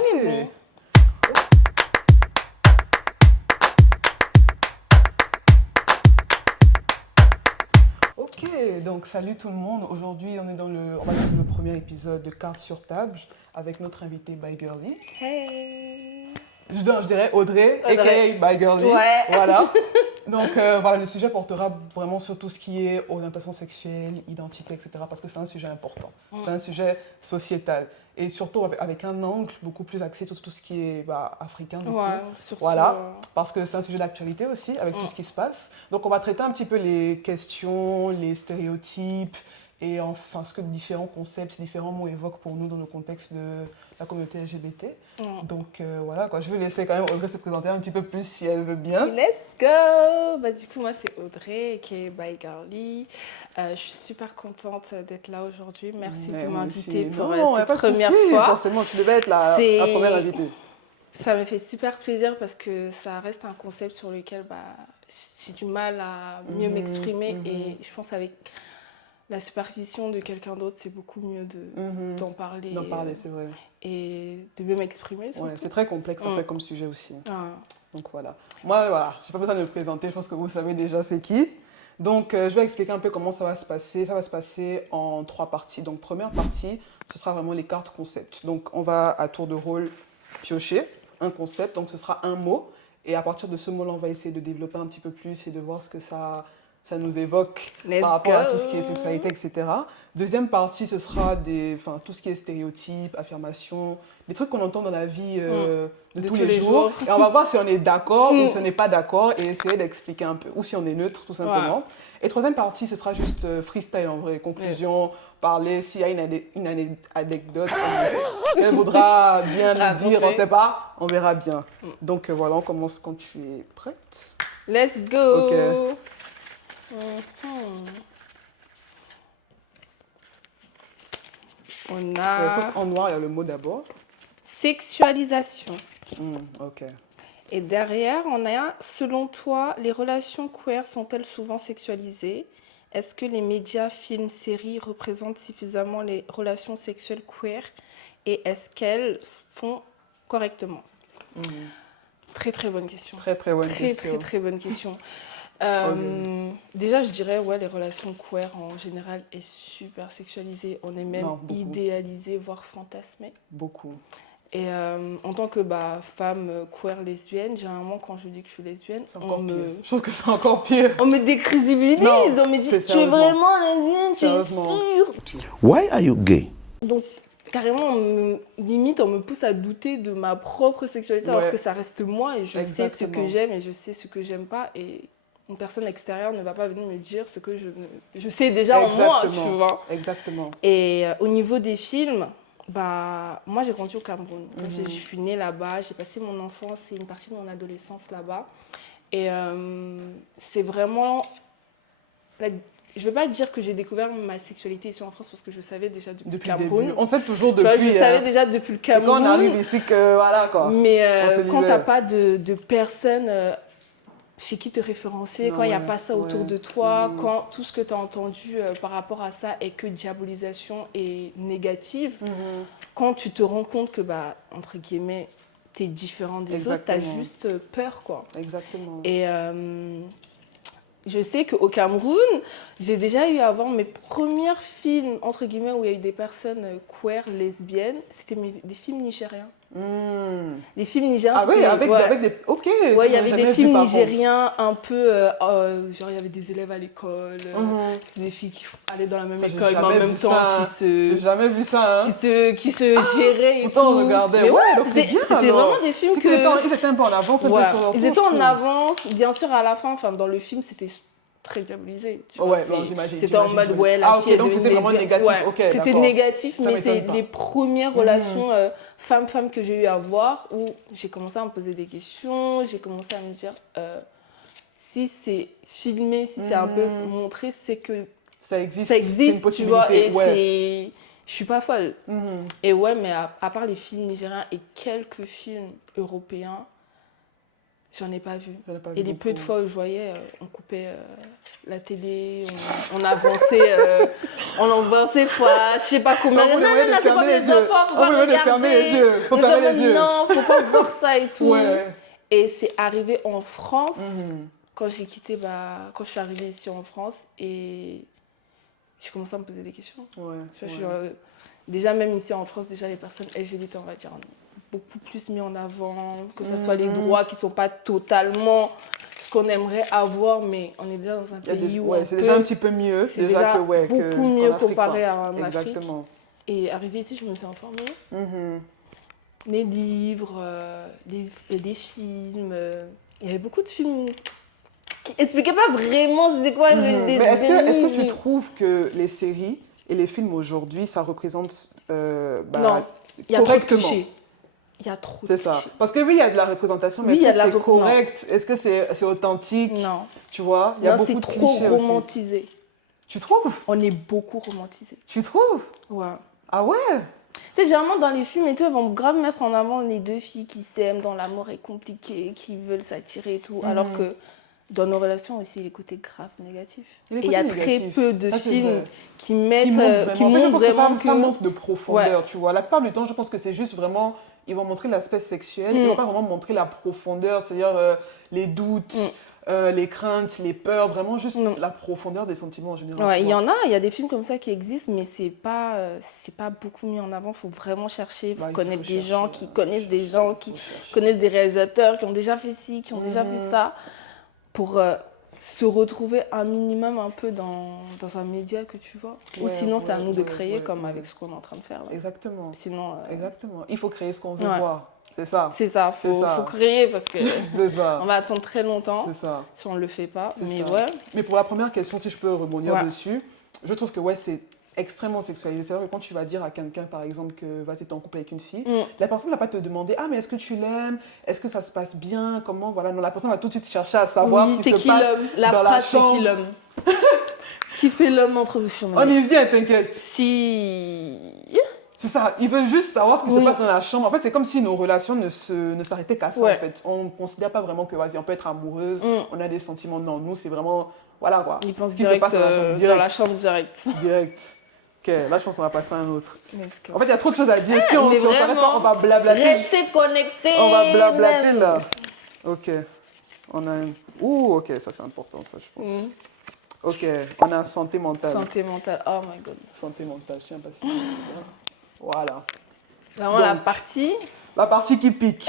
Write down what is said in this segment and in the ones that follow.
On est bon. Ok, donc salut tout le monde. Aujourd'hui, on est on va dire le premier épisode de Cartes sur table avec notre invité By Girly. Hey. Je dirais Audrey, Audrey. aka By Girly. Ouais. Voilà. Donc voilà, le sujet portera vraiment sur tout ce qui est orientation sexuelle, identité, etc. Parce que c'est un sujet important. C'est un sujet sociétal. Et surtout avec un angle beaucoup plus axé sur tout ce qui est africain. Du coup. Surtout. Voilà, parce que c'est un sujet d'actualité aussi, avec tout ce qui se passe. Donc on va traiter un petit peu les questions, les stéréotypes, et enfin ce que différents concepts, différents mots évoquent pour nous dans le contexte de la communauté LGBT. Donc voilà, quoi. Je vais laisser quand même Audrey se présenter un petit peu plus si elle veut bien. Let's go. Du coup, moi, c'est Audrey, qui est By Girly. Je suis super contente d'être là aujourd'hui. Merci de m'inviter pour cette première fois. Forcément, tu devais être la première invitée. Ça me fait super plaisir parce que ça reste un concept sur lequel j'ai du mal à mieux m'exprimer. Et je pense avec la supervision de quelqu'un d'autre, c'est beaucoup mieux d'en parler. D'en parler, c'est vrai. Et de mieux m'exprimer. Ouais, c'est très complexe après comme sujet aussi. Ah. Donc voilà. Moi, voilà, j'ai pas besoin de me présenter, je pense que vous savez déjà c'est qui. Donc je vais expliquer un peu comment ça va se passer. Ça va se passer en 3 parties. Donc première partie, ce sera vraiment les cartes concept. Donc on va à tour de rôle piocher un concept, donc ce sera un mot. Et à partir de ce mot-là, on va essayer de développer un petit peu plus et de voir ce que ça nous évoque par rapport à tout ce qui est sexualité, etc. Deuxième partie, ce sera tout ce qui est stéréotypes, affirmations, des trucs qu'on entend dans la vie de tous les jours. Et on va voir si on est d'accord ou si on n'est pas d'accord et essayer d'expliquer un peu, ou si on est neutre, tout simplement. Ouais. Et troisième partie, ce sera juste freestyle en vrai, conclusion, parler, s'il y a une anecdote qu'elle voudra bien nous dire, on ne sait pas, on verra bien. Donc voilà, on commence quand tu es prête. Let's go. Ok. On a... En noir, il y a le mot d'abord. Sexualisation. Ok. Et derrière, on a, selon toi, les relations queer sont-elles souvent sexualisées? Est-ce que les médias, films, séries représentent suffisamment les relations sexuelles queer? Et est-ce qu'elles font correctement? Très très bonne question. Très très bonne question. Très bonne question. Déjà, je dirais, les relations queer en général est super sexualisée. On est même idéalisé, voire fantasmé. Beaucoup. Et en tant que femme queer lesbienne, généralement, quand je dis que je suis lesbienne, je trouve que c'est encore pire. On me décrédibilise, on me dit tu es vraiment lesbienne, tu es sûre. Why are you gay? Donc, carrément, on me pousse à douter de ma propre sexualité, alors que ça reste moi et je sais ce que j'aime et je sais ce que j'aime pas. Et une personne extérieure ne va pas venir me dire ce que je sais déjà en moi, tu vois. Exactement. Et au niveau des films, moi j'ai grandi au Cameroun. Je suis née là-bas, j'ai passé mon enfance et une partie de mon adolescence là-bas. Et c'est vraiment... je ne veux pas dire que j'ai découvert ma sexualité ici en France parce que je savais déjà depuis le Cameroun. Début. On sait toujours depuis. Je savais déjà depuis le Cameroun. C'est quand on arrive ici que voilà quoi. Mais quand tu n'as pas de personnes chez qui te référencer, quand il n'y a pas ça autour de toi, quand tout ce que tu as entendu par rapport à ça est que diabolisation et négative, quand tu te rends compte que, entre guillemets, tu es différent des autres, tu as juste peur, quoi. Exactement. Et je sais qu'au Cameroun, j'ai déjà eu à voir mes premiers films, entre guillemets, où il y a eu des personnes queer, lesbiennes. C'était des films nigériens. Les films nigériens, avec des... Ok. Ouais, il y avait des films nigériens un peu... genre, il y avait des élèves à l'école. C'était des filles qui allaient dans la même école, mais en même temps J'ai jamais vu ça. Qui se géraient et tout. On regardait. Mais c'était vraiment des films que... Ils étaient un peu en avance. Ils étaient en avance. Bien sûr, à la fin, dans le film, c'était très diabolisé. J'imagine. C'était en mode, la fille donc c'était vraiment négatif. C'était négatif, mais c'est les premières relations femme-femme que j'ai eu à voir où j'ai commencé à me poser des questions, j'ai commencé à me dire si c'est filmé, si c'est un peu montré, c'est que ça existe, c'est une possibilité. Tu vois, et je suis pas folle. Et mais à part les films nigériens et quelques films européens, J'en ai pas vu. Et les peu de fois où je voyais, on coupait la télé, on avançait, fois, je sais pas combien. Non, c'est pas mes enfants, faut pas regarder. Fermer les yeux. Faut fermer les yeux. Non, faut pas voir ça et tout. Ouais. Et c'est arrivé en France, quand j'ai quitté, quand je suis arrivée ici en France, et j'ai commencé à me poser des questions. Déjà, même ici en France, déjà les personnes LGBT, on va dire, beaucoup plus mis en avant, que ce soit les droits qui ne sont pas totalement ce qu'on aimerait avoir, mais on est déjà dans un pays où c'est déjà un petit peu mieux. C'est déjà beaucoup mieux comparé à en Afrique. Exactement. Et arrivé ici, je me suis informée. Les livres, les films. Il y avait beaucoup de films qui n'expliquaient pas vraiment c'était quoi le Mais est-ce que tu trouves que les séries et les films aujourd'hui, ça représente non, il y a trop de clichés. Il y a trop de clichés. C'est ça. Parce que oui, il y a de la représentation, mais est-ce que c'est correct? Est-ce que c'est authentique? Non. Tu vois, il y a beaucoup de clichés aussi. C'est trop romantisé. Tu trouves? On est beaucoup romantisé. Tu trouves? Ouais. Ah ouais? Tu sais, généralement dans les films et tout, ils vont grave mettre en avant les deux filles qui s'aiment, dont l'amour est compliqué, qui veulent s'attirer et tout, alors que dans nos relations aussi, les côtés graves négatifs. Et il y a très peu de films qui montrent vraiment que ça manque de profondeur, tu vois. La plupart du temps, je pense que c'est juste vraiment, ils vont montrer l'aspect sexuel, ils vont pas vraiment montrer la profondeur, c'est-à-dire les doutes, les craintes, les peurs, vraiment juste la profondeur des sentiments en général. Ouais, il y a des films comme ça qui existent, mais c'est pas beaucoup mis en avant. Il faut vraiment chercher, faut connaître des gens qui connaissent des gens, qui connaissent des réalisateurs, qui ont déjà fait ci, qui ont déjà fait ça, pour se retrouver un minimum un peu dans un média que tu vois. Ou sinon, c'est à nous de créer, comme avec ce qu'on est en train de faire. Là. Exactement. Sinon, exactement. Il faut créer ce qu'on veut voir. C'est ça. C'est ça, faut créer parce que on va attendre très longtemps si on ne le fait pas. Mais pour la première question, si je peux rebondir dessus, je trouve que c'est extrêmement sexualisé. C'est vrai que quand tu vas dire à quelqu'un, par exemple, que vas-y, t'es en couple avec une fille, la personne ne va pas te demander « Ah, mais est-ce que tu l'aimes? Est-ce que ça se passe bien? Comment ?» Voilà, non, la personne va tout de suite chercher à savoir ce qui se passe dans la chambre. C'est qui l'homme? Qui fait l'homme entre vous? On y vient, t'inquiète. C'est ça, ils veulent juste savoir ce qui se passe dans la chambre. En fait, c'est comme si nos relations ne s'arrêtaient qu'à ça, en fait. On ne considère pas vraiment que, vas-y, on peut être amoureuse, on a des sentiments. Non, nous, c'est vraiment, voilà quoi. Ils pensent direct dans la chambre, direct. Direct. Ok, là, je pense qu'on va passer à un autre. En fait, il y a trop de choses à dire. Si on s'arrête pas, on va blablater. Restez connectés. On va blablater, là. Ok. On a un... Ouh, ok, ça, c'est important, ça, je pense. Ok, on a santé mentale. Santé mentale, oh my god. Santé mentale, je tiens pas si... Voilà. Vraiment la partie qui pique.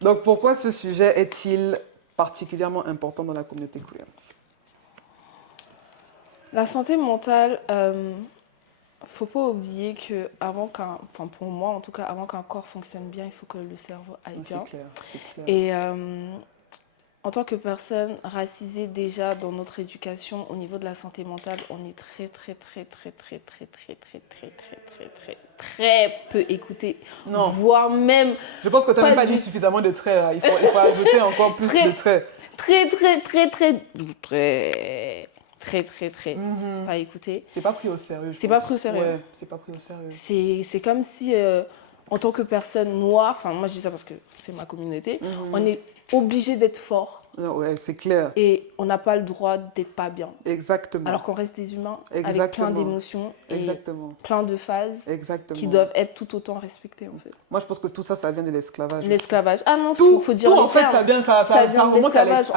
Donc, pourquoi ce sujet est-il particulièrement important dans la communauté queer? La santé mentale, faut pas oublier que pour moi en tout cas, avant qu'un corps fonctionne bien, il faut que le cerveau aille bien. C'est clair. Et en tant que personne racisée déjà dans notre éducation au niveau de la santé mentale, on est très peu écouté, voire même. Je pense que tu n'as même pas dit suffisamment de traits. Il faut ajouter encore plus de traits. Très pas écouté. C'est pas pris au sérieux. C'est pas pris au sérieux. Ouais, c'est pas pris au sérieux. C'est comme si en tant que personne noire, enfin moi je dis ça parce que c'est ma communauté, on est obligé d'être fort. Ouais, c'est clair. Et on n'a pas le droit d'être pas bien. Exactement. Alors qu'on reste des humains avec plein d'émotions et plein de phases qui doivent être tout autant respectées en fait. Moi je pense que tout ça, ça vient de l'esclavage. L'esclavage. Ah non, faut dire tout en fait, ça vient de l'esclavage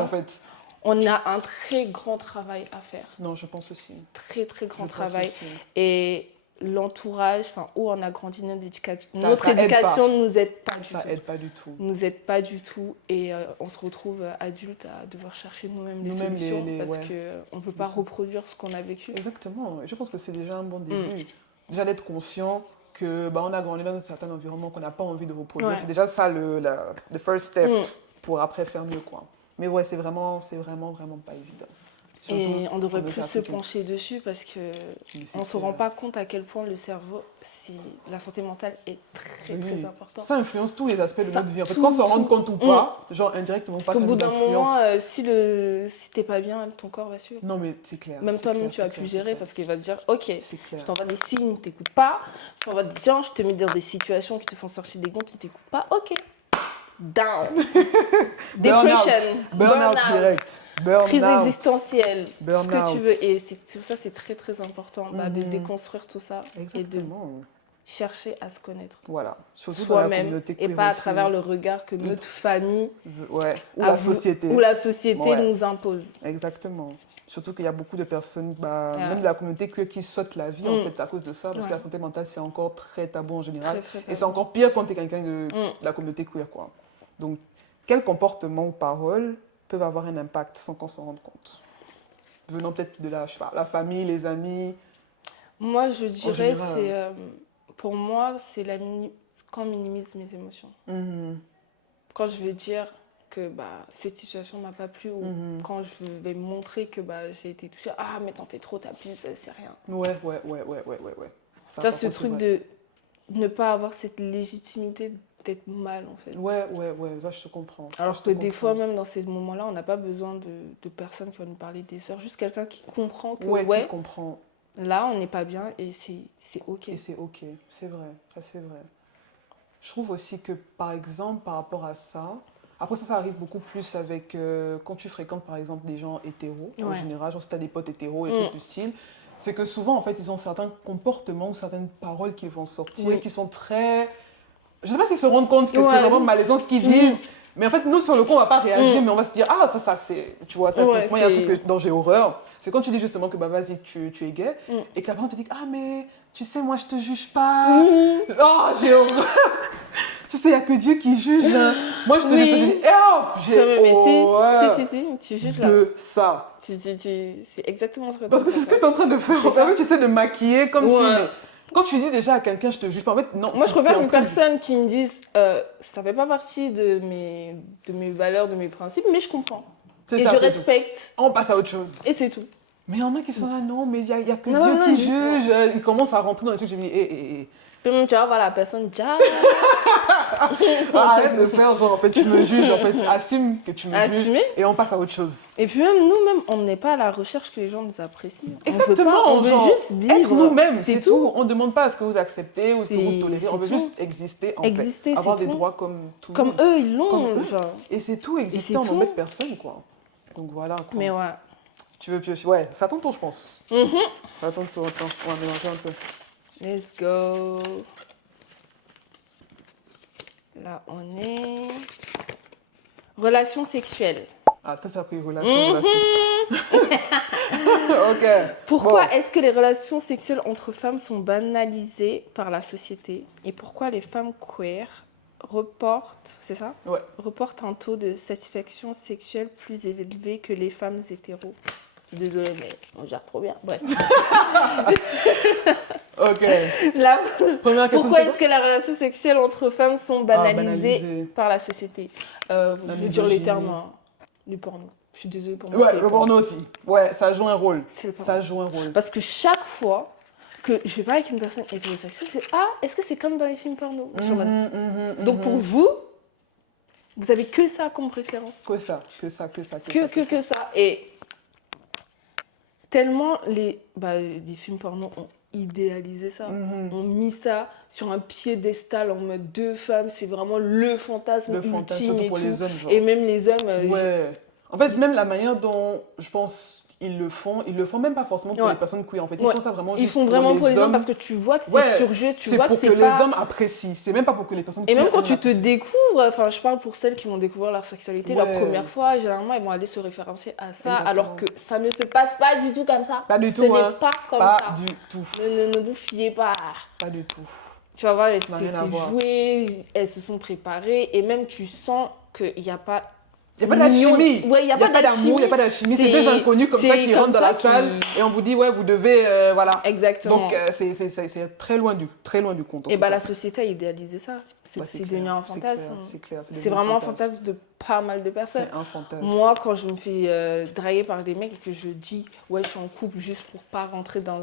en fait. On a un très grand travail à faire. Non, je pense aussi. Très grand travail. Et l'entourage, où on a grandi notre éducation ne nous aide pas du tout. Ça aide pas du tout. Nous aide pas du tout et on se retrouve adulte à devoir chercher nous-mêmes des solutions parce qu'on ne peut pas reproduire ce qu'on a vécu. Exactement. Je pense que c'est déjà un bon début. Déjà d'être conscient que on a grandi dans un certain environnement qu'on n'a pas envie de reproduire. Ouais. C'est déjà ça le first step pour après faire mieux, quoi. Mais ouais, c'est vraiment pas évident. Surtout, et on devrait plus se pencher dessus parce que on ne se rend pas compte à quel point le cerveau, la santé mentale est très importante. Ça influence tous les aspects de notre vie. En fait, qu'on s'en rende compte ou pas, genre indirectement, parce qu'au bout d'un moment, si t'es pas bien, ton corps va suivre. Non mais c'est clair. Même toi-même, tu vas plus gérer parce qu'il va te dire, ok, je t'envoie des signes, t'écoutes pas. Je t'envoie des gens, je te mets dans des situations qui te font sortir des gonds, tu t'écoutes pas, ok. down. Depression, Burnout direct. Burnout. crise existentielle, tout ce que Burnout. tu veux. Et pour ça, c'est très très important de Mhm. déconstruire tout ça et de Exactement. chercher à se connaître Voilà. Surtout dans la soi-même communauté et queer pas à aussi. travers le regard que notre famille Ouais. Ou à la vous- société. ou la société Ouais. nous impose. Exactement. Surtout qu'il y a beaucoup de personnes, Ouais. même de la communauté queer, qui sautent la vie en Mm. fait à cause de ça, parce Ouais. que la santé mentale c'est encore très tabou en général. Très, très Et c'est tabou. encore pire quand tu es quelqu'un de Mm. la communauté queer, quoi. Donc, quels comportements ou paroles peuvent avoir un impact sans qu'on s'en rende compte? Venant peut-être de la, je sais pas, la famille, les amis. Moi, je dirais, général. c'est pour moi, c'est quand on minimise mes émotions. Mhm. Quand je vais dire que cette situation m'a pas plu ou Mhm. quand je vais montrer que j'ai été touchée, ah mais t'en fais trop, t'abuses, c'est rien. Ouais. Ça, Tu vois, par ce contre, truc c'est vrai. de ne pas avoir cette légitimité d'être mal en fait. Ouais, ça je te comprends. Alors Je te que des fois, comprends. même dans ces moments-là, on n'a pas besoin de personnes qui vont nous parler des sœurs, juste quelqu'un qui comprend que Ouais, ouais, tu comprends. là on n'est pas bien et c'est ok. Et c'est ok, c'est vrai, ça c'est vrai. Je trouve aussi que, par exemple, par rapport à ça, après ça arrive beaucoup plus avec, quand tu fréquentes par exemple des gens hétéros, en Ouais. général, genre si tu as des potes hétéros et Mm. trucs du style, c'est que souvent en fait ils ont certains comportements ou certaines paroles qui vont sortir Oui. qui sont très... Je sais pas s'ils se rendent compte que Ouais. c'est vraiment malaisant ce qu'ils Mm. disent, mais en fait nous sur le coup on va pas réagir, Mm. mais on va se dire, ah ça c'est, tu vois, ça, Ouais, moi il y a un c'est- truc dont j'ai horreur, c'est quand tu dis justement que vas-y tu es gay, Mm. et que la personne te dit, ah mais tu sais moi je te juge pas, Mhm. oh j'ai horreur. Tu sais, il n'y a que Dieu qui juge. Hein. Moi, je te Oui. dis, je dis, eh hop, Ça j'ai me- mais horreur si, tu juges là. de ça. C'est exactement ce que Parce que c'est ce que tu es en train de faire. C'est En fait, ça. oui, tu essaies de maquiller comme si... Ouais. Mais quand tu dis déjà à quelqu'un, je te juge pas, en fait, non. Moi, je t'es préfère en une train de- personne qui me dise ça fait pas partie de mes valeurs, de mes principes, mais je comprends. C'est Et ça, je c'est tout. respecte. On passe à autre chose. Et c'est tout. Mais il y en a qui sont là, non, mais il y a que Non, Dieu non, qui je juge. Ils commencent à rentrer dans les trucs. Je me dis, eh. Puis même, tu vas voir la personne déjà. Arrête de faire genre, en fait, tu me juges. En fait, assume que tu me juges. Assumer. Et on passe à autre chose. Et puis même nous-mêmes, on n'est pas à la recherche que les gens nous apprécient. Exactement, On veut genre, juste vivre. être nous-mêmes, C'est c'est tout. tout. On ne demande pas à ce que vous acceptez ou ce que C'est- vous tolérez. On veut c'est juste exister en Exister, paix. Avoir c'est des tout. droits comme tout le Comme monde. eux, ils l'ont. Comme eux. Genre. Et c'est tout, exister, c'est on tout. n'embête personne, quoi. Donc voilà, quoi. Mais ouais. Tu veux piocher? Ouais, ça tombe tour, je pense. Mhm. Ça tombe tour, attends, on va mélanger un peu. Let's go. Là, on est. Relations sexuelles. Ah, toi, tu as pris relation. Ok. Pourquoi Bon. est-ce que les relations sexuelles entre femmes sont banalisées par la société et pourquoi les femmes queer reportent, c'est ça? Ouais. Reportent un taux de satisfaction sexuelle plus élevé que les femmes hétéros. Désolée, mais on gère trop bien. Bref. Ok. Là, Première question. pourquoi c'était est-ce que les relations sexuelles entre femmes sont quoi? Ah, banalisées par la société? Je vais dire les misogynie. termes, hein. Du porno. Je suis désolée pour moi. Ouais, c'est le porno aussi. Ouais, ça joue un rôle. C'est le porno. Ça joue un rôle. Parce que chaque fois que je vais parler avec une personne hétérosexuelle, c'est ah, est-ce que c'est comme dans les films porno? Je suis en mode, donc pour vous, vous avez que ça comme préférence. Que ça. Que ça. Et tellement les films porno ont idéalisé ça. On mis ça sur un piédestal en mode deux femmes, c'est vraiment le fantasme Le ultime fantasme, surtout et pour tout. les hommes, genre. Et même les hommes, Ouais. En fait, même la manière dont, je pense, ils le font même pas forcément pour Ouais. les personnes queer, en fait. Ils Ouais. font ça vraiment ils juste font vraiment pour les hommes hommes. parce que tu vois que c'est Ouais, surjoué, tu c'est vois pour que que c'est les pas... hommes apprécient. C'est même pas pour que les personnes Et même queer, quand elles tu te l'apprécient. découvres, enfin je parle pour celles qui vont découvrir leur sexualité la Ouais. première fois, généralement ils vont aller se référencier à ça, Exactement. alors que ça ne se passe pas du tout comme ça. Pas du Ce tout, n'est hein. pas comme Pas ça. du tout. Ne vous fiez pas. Pas du tout. Tu vas voir, n'a rien à c'est voir. joué, elles se sont préparées et même tu sens qu'il n'y a pas... Il n'y a pas d'alchimie. Ouais, il n'y a pas d'amour, il n'y a pas d'alchimie. C'est deux inconnus comme ça qui rentrent dans la salle et on vous dit, ouais, vous devez, voilà. Exactement. Donc, c'est très loin du compte. en Et tout bah cas. la société a idéalisé ça. C'est clair, devenu un c'est fantasme. clair, c'est clair, C'est devenu vraiment un fantasme de pas mal de personnes. C'est un fantasme. Moi, quand je me fais draguer par des mecs et que je dis ouais, je suis en couple juste pour pas rentrer dans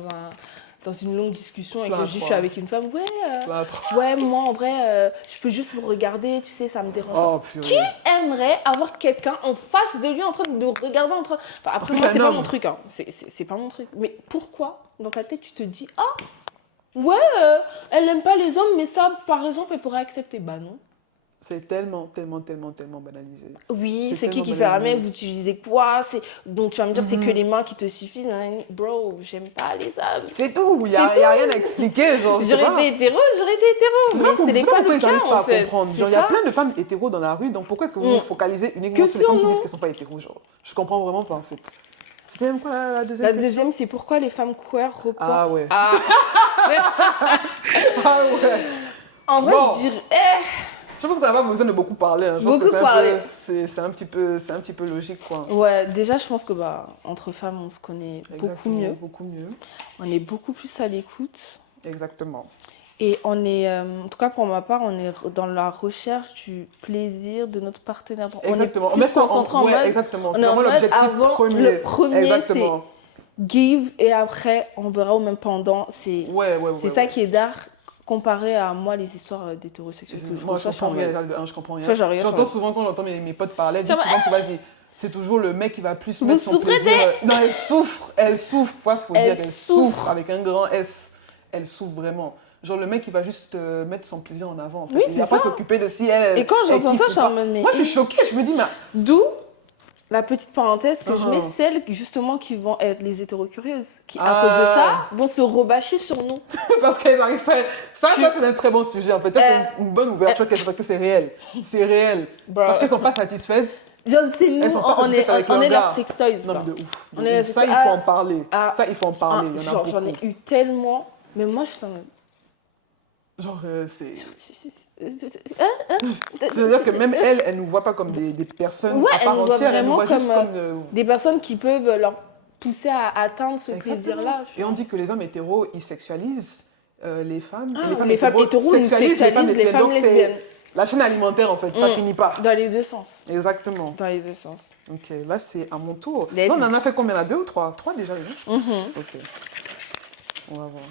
une longue discussion et que je dis je suis avec une femme, ouais, moi en vrai, je peux juste vous regarder, tu sais, ça me dérange pas. Oh, purée. Qui aimerait avoir quelqu'un en face de lui en train de regarder Enfin, après, plus, moi, un c'est pas homme. mon truc, hein. C'est pas mon truc. Mais pourquoi, dans ta tête, tu te dis ah, ouais, elle aime pas les hommes, mais ça, par exemple, elle pourrait accepter. Bah non. C'est tellement banalisé. Oui, C'est c'est qui tellement fait la banalisé. main, vous utilisez quoi? Donc tu vas me dire, c'est que les mains qui te suffisent. Nanani. Bro, j'aime pas les hommes. C'est tout, il y a C'est rien à expliquer. Genre, J'aurais été hétéro, mais ce n'est pas pourquoi le ils cas n'arrivent pas en à fait. comprendre. C'est Genre, il y a ça. plein de femmes hétéros dans la rue, donc pourquoi est-ce que vous vous focalisez uniquement Que sur les femmes qui sur disent nous. qu'elles sont pas hétéros, genre? Je comprends vraiment pas en fait. C'était même quoi la deuxième La question? deuxième, c'est pourquoi les femmes queer reportent. Ah ouais. Ah. Ah ouais. En vrai, Bon. je dirais. Je pense qu'on n'a pas besoin de beaucoup parler. Hein. Je pense Beaucoup que parler. c'est un petit peu logique quoi. Ouais, déjà, je pense que entre femmes, on se connaît beaucoup Exactement, mieux. beaucoup mieux. On est beaucoup plus à l'écoute. Exactement. Et on est, en tout cas pour ma part, on est dans la recherche du plaisir de notre partenaire. Donc, Exactement. On est plus concentré en mode. Exactement. On C'est est en vraiment mode l'objectif avant, premier. le premier, Exactement. c'est give et après, on verra au même pendant. C'est ça qui est dark comparé à moi, les histoires d'hétérosexuels que je moi, reçois. je comprends rien. Je comprends rien. Ça, genre, J'entends souvent quand j'entends mes potes parler, ils disent souvent que vas-y. C'est toujours le mec qui va plus Vous mettre son souffrez plaisir. Non, elle souffre. Quoi, faut dire, elle souffre. souffre avec un grand S. Elle souffre vraiment. Genre le mec qui va juste mettre son plaisir en avant. En fait. Oui, il c'est va ça. pas s'occuper de si elle. Et quand j'entends ça, je suis en mode Moi, je suis choquée. Je me dis, mais. D'où la petite parenthèse que je mets, celles justement qui vont être les hétérocurieuses, qui à cause de ça vont se rebâcher sur nous. Parce qu'elles n'arrivent pas. Ça c'est un très bon sujet en fait. Ça, c'est une bonne ouverture parce que c'est réel. C'est réel. Parce qu'elles sont pas satisfaites. Genre, c'est nous, on est leur sextoys. Non, mais de ouf. On est ça, il faut en parler. Ça, il faut en parler. J'en ai eu tellement. Mais moi, je suis en mode. Genre, c'est. C'est-à-dire C'est-à-dire que même elle ne nous voit pas comme des personnes à part entière. Elle nous voit juste comme des personnes qui peuvent leur pousser à atteindre ce plaisir-là. Et on dit que les hommes hétéros, ils sexualisent les femmes. Les femmes hétéros, ils sexualisent les femmes lesbiennes. La chaîne alimentaire, en fait, ça finit pas. Dans les deux sens. Exactement. Dans les deux sens. Ok, là, c'est à mon tour. Non, on en a fait combien là? 2 ou 3? 3 déjà, les gens. Ok. On va voir.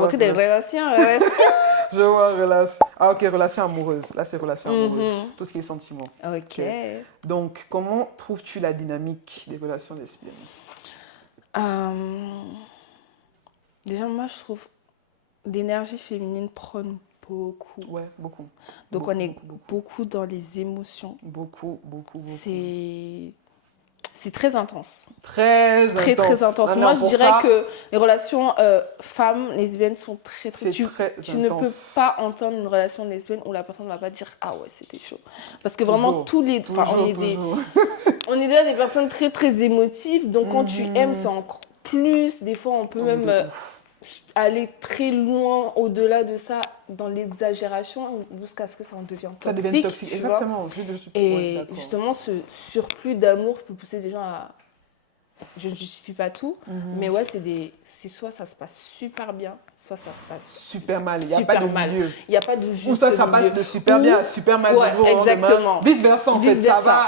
Beaucoup de relations. Je vois relation. Ah, ok, relation amoureuse. Là, c'est relation amoureuse. Tout ce qui est sentiment. Ok. Donc, comment trouves-tu la dynamique des relations lesbiennes? Déjà, moi, je trouve l'énergie féminine prône beaucoup. Ouais, beaucoup. Donc, beaucoup, on est beaucoup dans les émotions. Beaucoup. C'est très intense. Très intense. Moi, je dirais que les relations femmes lesbiennes sont très tu ne peux pas entendre une relation lesbienne où la personne ne va pas dire « Ah ouais, c'était chaud ». Parce que vraiment, on est déjà des personnes très, très émotives. Donc, quand tu aimes, c'est encore plus. Des fois, on peut même aller très loin au-delà de ça dans l'exagération jusqu'à ce que ça en devienne toxique. Ça devient toxique, exactement. Et justement, ce surplus d'amour peut pousser des gens à... Je ne justifie pas tout, mais ouais, c'est soit ça se passe super bien, soit ça se passe super mal. Il n'y a pas de milieu. Il n'y a pas de juste ou ça passe de super bien à super mal. Ouais, exactement. Vice-versa, en fait, ça va.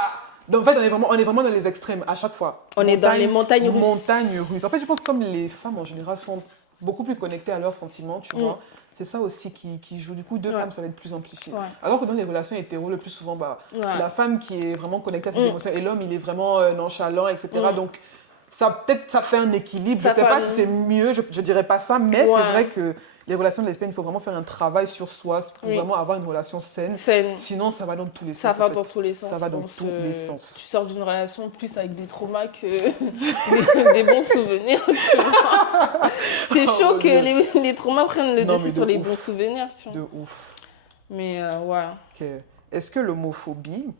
Donc, en fait, on est vraiment dans les extrêmes à chaque fois. On est dans les montagnes russes. En fait, je pense que comme les femmes en général sont beaucoup plus connectées à leurs sentiments, tu vois. C'est ça aussi qui joue. Du coup, deux femmes, ça va être plus amplifié. Ouais. Alors que dans les relations hétéro, le plus souvent, c'est la femme qui est vraiment connectée à ses émotions et l'homme, il est vraiment nonchalant, etc. Donc, ça fait un équilibre. Je ne sais pas si c'est mieux, je ne dirais pas ça, mais c'est vrai que les relations lesbiennes, il faut vraiment faire un travail sur soi pour vraiment avoir une relation saine. Sinon, ça va dans tous les sens. Ça va dans tous les sens. Ça va dans tous les sens. Tu sors d'une relation plus avec des traumas que des bons souvenirs. C'est chaud que les traumas prennent le dessus sur les bons souvenirs. Tu vois. De ouf. Mais ouais. Okay. Est-ce que l'homophobie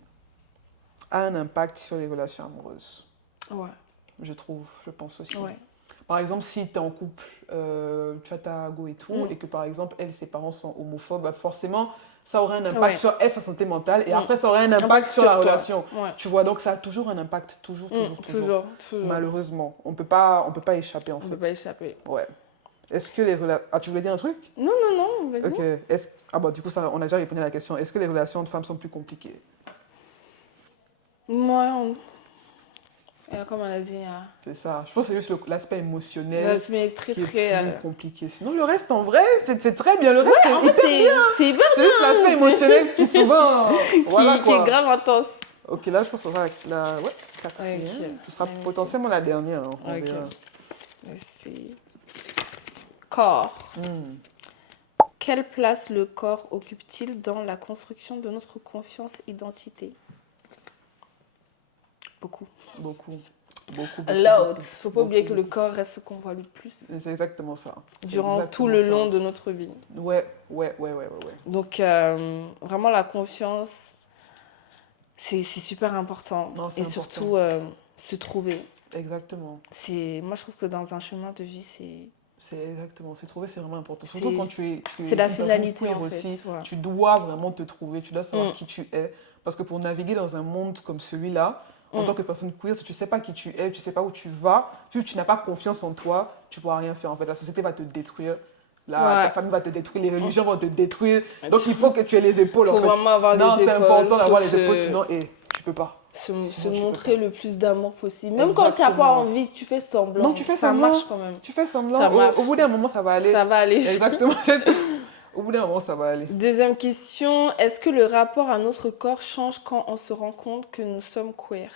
a un impact sur les relations amoureuses? Ouais. Je pense aussi. Ouais. Par exemple, si tu es en couple, tu as ta go et tout, et que par exemple, ses parents sont homophobes, bah forcément, ça aurait un impact sur sa santé mentale, et après, ça aurait un impact sur la relation. Ouais. Tu vois, donc ça a toujours un impact, toujours. Malheureusement, on peut pas échapper en fait. On peut pas échapper. Ouais. Est-ce que les relations... Ah, tu voulais dire un truc? Non, vas-y. Ok. Du coup, on a déjà répondu à la question. Est-ce que les relations de femmes sont plus compliquées? Moi, comme on a dit... C'est ça. Je pense que c'est juste l'aspect émotionnel l'aspect est qui est plus compliqué. Sinon, le reste, en vrai, c'est très bien. Le reste, c'est hyper bien. C'est hyper bien. C'est juste l'aspect émotionnel qui souvent... qui est grave intense. Ok, là, je pense qu'on sera la quatrième. Ce sera potentiellement la dernière. C'est... Corps. quelle place le corps occupe-t-il dans la construction de notre confiance et identité? Beaucoup. Beaucoup. Loads. Faut pas oublier que le corps reste ce qu'on voit le plus. C'est exactement ça. Durant tout le long de notre vie. Ouais. Donc, vraiment, la confiance, c'est super important. Non, c'est et important. surtout, se trouver. Exactement. Moi, je trouve que dans un chemin de vie, c'est exactement, c'est trouver, c'est vraiment important. Surtout quand tu es c'est la finalité en aussi, fait. Ouais. Tu dois vraiment te trouver, tu dois savoir qui tu es. Parce que pour naviguer dans un monde comme celui-là, en tant que personne queer, si tu ne sais pas qui tu es, tu ne sais pas où tu vas, tu n'as pas confiance en toi, tu ne pourras rien faire en fait. La société va te détruire, ta famille va te détruire, les religions vont te détruire. Donc il faut que tu aies les épaules en fait. Vraiment avoir les épaules. C'est important d'avoir les épaules, sinon tu peux pas. Se montrer le plus d'amour possible. Même quand tu n'as pas envie, tu fais semblant. Donc tu fais ça semblant. marche quand même. Tu fais semblant. Au bout d'un moment, ça va aller. Ça va aller. Exactement, c'est tout. Au bout d'un moment, ça va aller. Deuxième question. Est-ce que le rapport à notre corps change quand on se rend compte que nous sommes queer?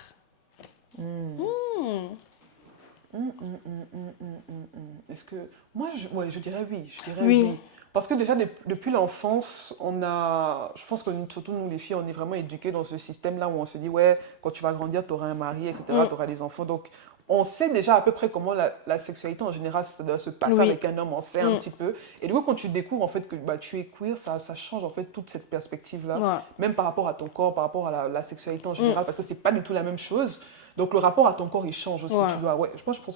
Est-ce que... Moi, je dirais oui. Oui. Parce que déjà, depuis l'enfance, je pense que surtout nous les filles, on est vraiment éduquées dans ce système-là où on se dit, ouais, quand tu vas grandir, tu auras un mari, etc., tu auras des enfants. Donc, on sait déjà à peu près comment la sexualité en général ça doit se passer avec un homme, on sait un petit peu. Et du coup, quand tu découvres en fait que tu es queer, ça change en fait toute cette perspective-là, même par rapport à ton corps, par rapport à la sexualité en général, parce que c'est pas du tout la même chose. Donc, le rapport à ton corps, il change aussi. Tu dois, je pense que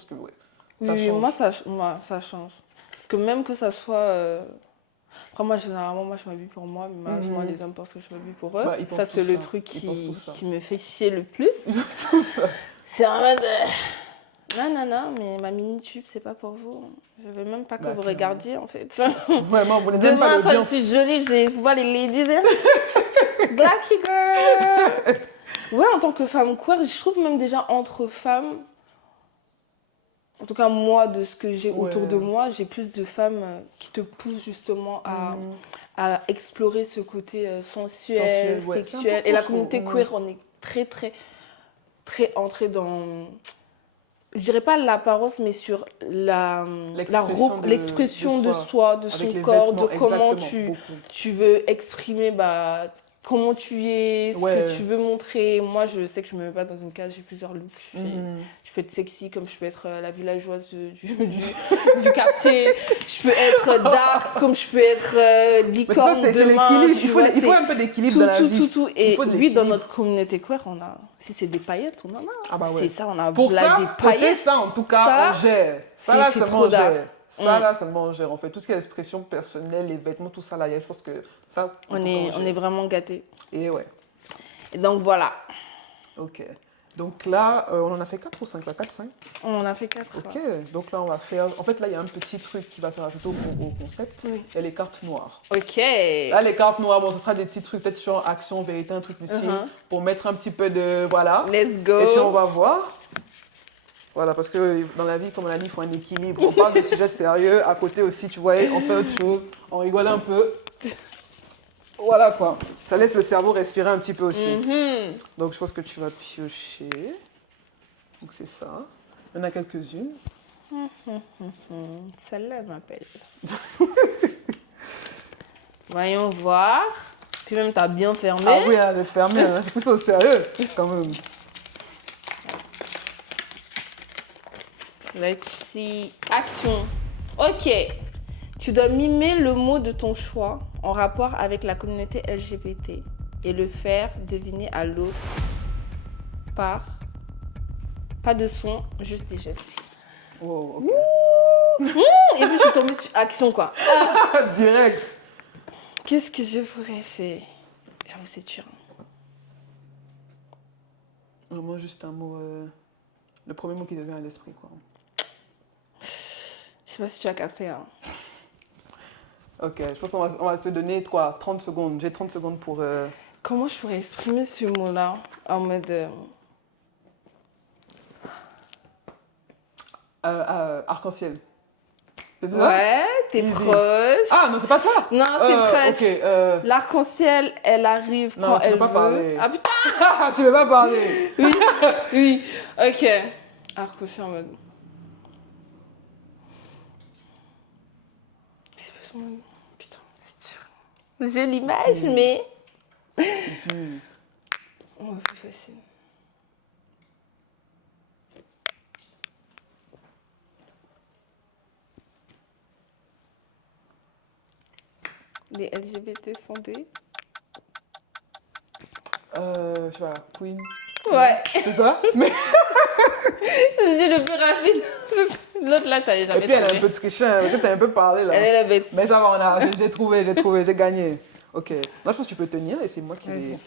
ça change. Moi, ça change. Parce que même que ça soit... Après, moi, généralement, je m'habille pour moi, mais malheureusement, les hommes pensent que je m'habille pour eux. Ça, c'est le truc qui me fait chier le plus. C'est en mode... Non, mais ma mini-tube, c'est pas pour vous. Je veux même pas que vous regardiez, en fait. Vraiment, vous n'êtes même pas l'audience. Demain, quand je suis jolie, je vais voir les ladies. Blacky girl. Ouais, en tant que femme queer, je trouve même déjà entre femmes... En tout cas, moi, de ce que j'ai autour de moi, j'ai plus de femmes qui te poussent justement à explorer ce côté sensuel, sexuel. Et la communauté queer, on est très, très, très entré dans... Je dirais pas l'apparence, mais sur l'expression de soi, de son corps, de comment tu veux exprimer... comment tu es, ce que tu veux montrer. Moi, je sais que je ne me mets pas dans une case, j'ai plusieurs looks. Je peux être sexy comme je peux être la villageoise du quartier. Je peux être dark comme je peux être licorne demain. Il faut un peu d'équilibre dans la vie. Tout. Et oui, dans notre communauté queer, si c'est des paillettes, on en a. Ah bah ouais. C'est ça, on a pour ça, des paillettes. Ça, en tout cas, on gère. Ça, là, c'est trop d'art. Ça, là, seulement on gère. On fait tout ce qui est expression personnelle, les vêtements, tout ça, là, je pense que ça... On est vraiment gâtés. Et ouais. Et donc, voilà. Ok. Donc là, on en a fait 4 ou 5 là? 4, 5? On en a fait 4. Ok. Donc là, on va faire... En fait, là, il y a un petit truc qui va se rajouter au concept. Il y a les cartes noires. Ok. Là, les cartes noires, bon, ce sera des petits trucs, peut-être sur action, vérité, un truc du style, pour mettre un petit peu de... Voilà. Let's go. Et puis, on va voir. Voilà, parce que dans la vie, comme on a dit, il faut un équilibre. On parle de sujets sérieux. À côté aussi, tu vois, on fait autre chose. On rigole un peu. Voilà quoi. Ça laisse le cerveau respirer un petit peu aussi. Donc, je pense que tu vas piocher. Donc, c'est ça. Il y en a quelques-unes. Celle-là, elle m'appelle. Voyons voir. Puis même, t'as bien fermé. Ah oui, elle est fermée. C'est plus au sérieux, quand même. Let's see. Action. Ok. Tu dois mimer le mot de ton choix en rapport avec la communauté LGBT et le faire deviner à l'autre par... Pas de son, juste des gestes. Wow, ok. Et puis je suis tombée sur action, quoi. Direct. Qu'est-ce que je pourrais faire? J'avoue, c'est dur. Vraiment juste un mot... Le premier mot qui te vient à l'esprit, quoi. Je sais pas si tu as capté. Hein. Ok, je pense qu'on va se donner quoi, 30 secondes. J'ai 30 secondes pour... Comment je pourrais exprimer ce mot-là en mode... arc-en-ciel. C'est ça? Ouais, t'es proche. Ah non, c'est pas ça. Non, c'est proche. Okay, L'arc-en-ciel, elle arrive quand elle veut. Non, tu veux pas parler. Ah putain. Tu veux pas parler. Oui. Ok. Arc-en-ciel en mode... C'est pas son mode. Putain, c'est J'ai l'image, mais... Du. On va plus facile. Les LGBT sont des... Je sais pas, Queen. Ouais. C'est ça? Mais... J'ai le plus rapide. L'autre là, t'avais jamais Et puis elle est un trouvé. peu trichée, peut-être t'as un peu parlé là. Elle est la bête. Mais ça va, j'ai trouvé, j'ai gagné. Ok, moi je pense que tu peux tenir et c'est moi qui vais... Vas-y.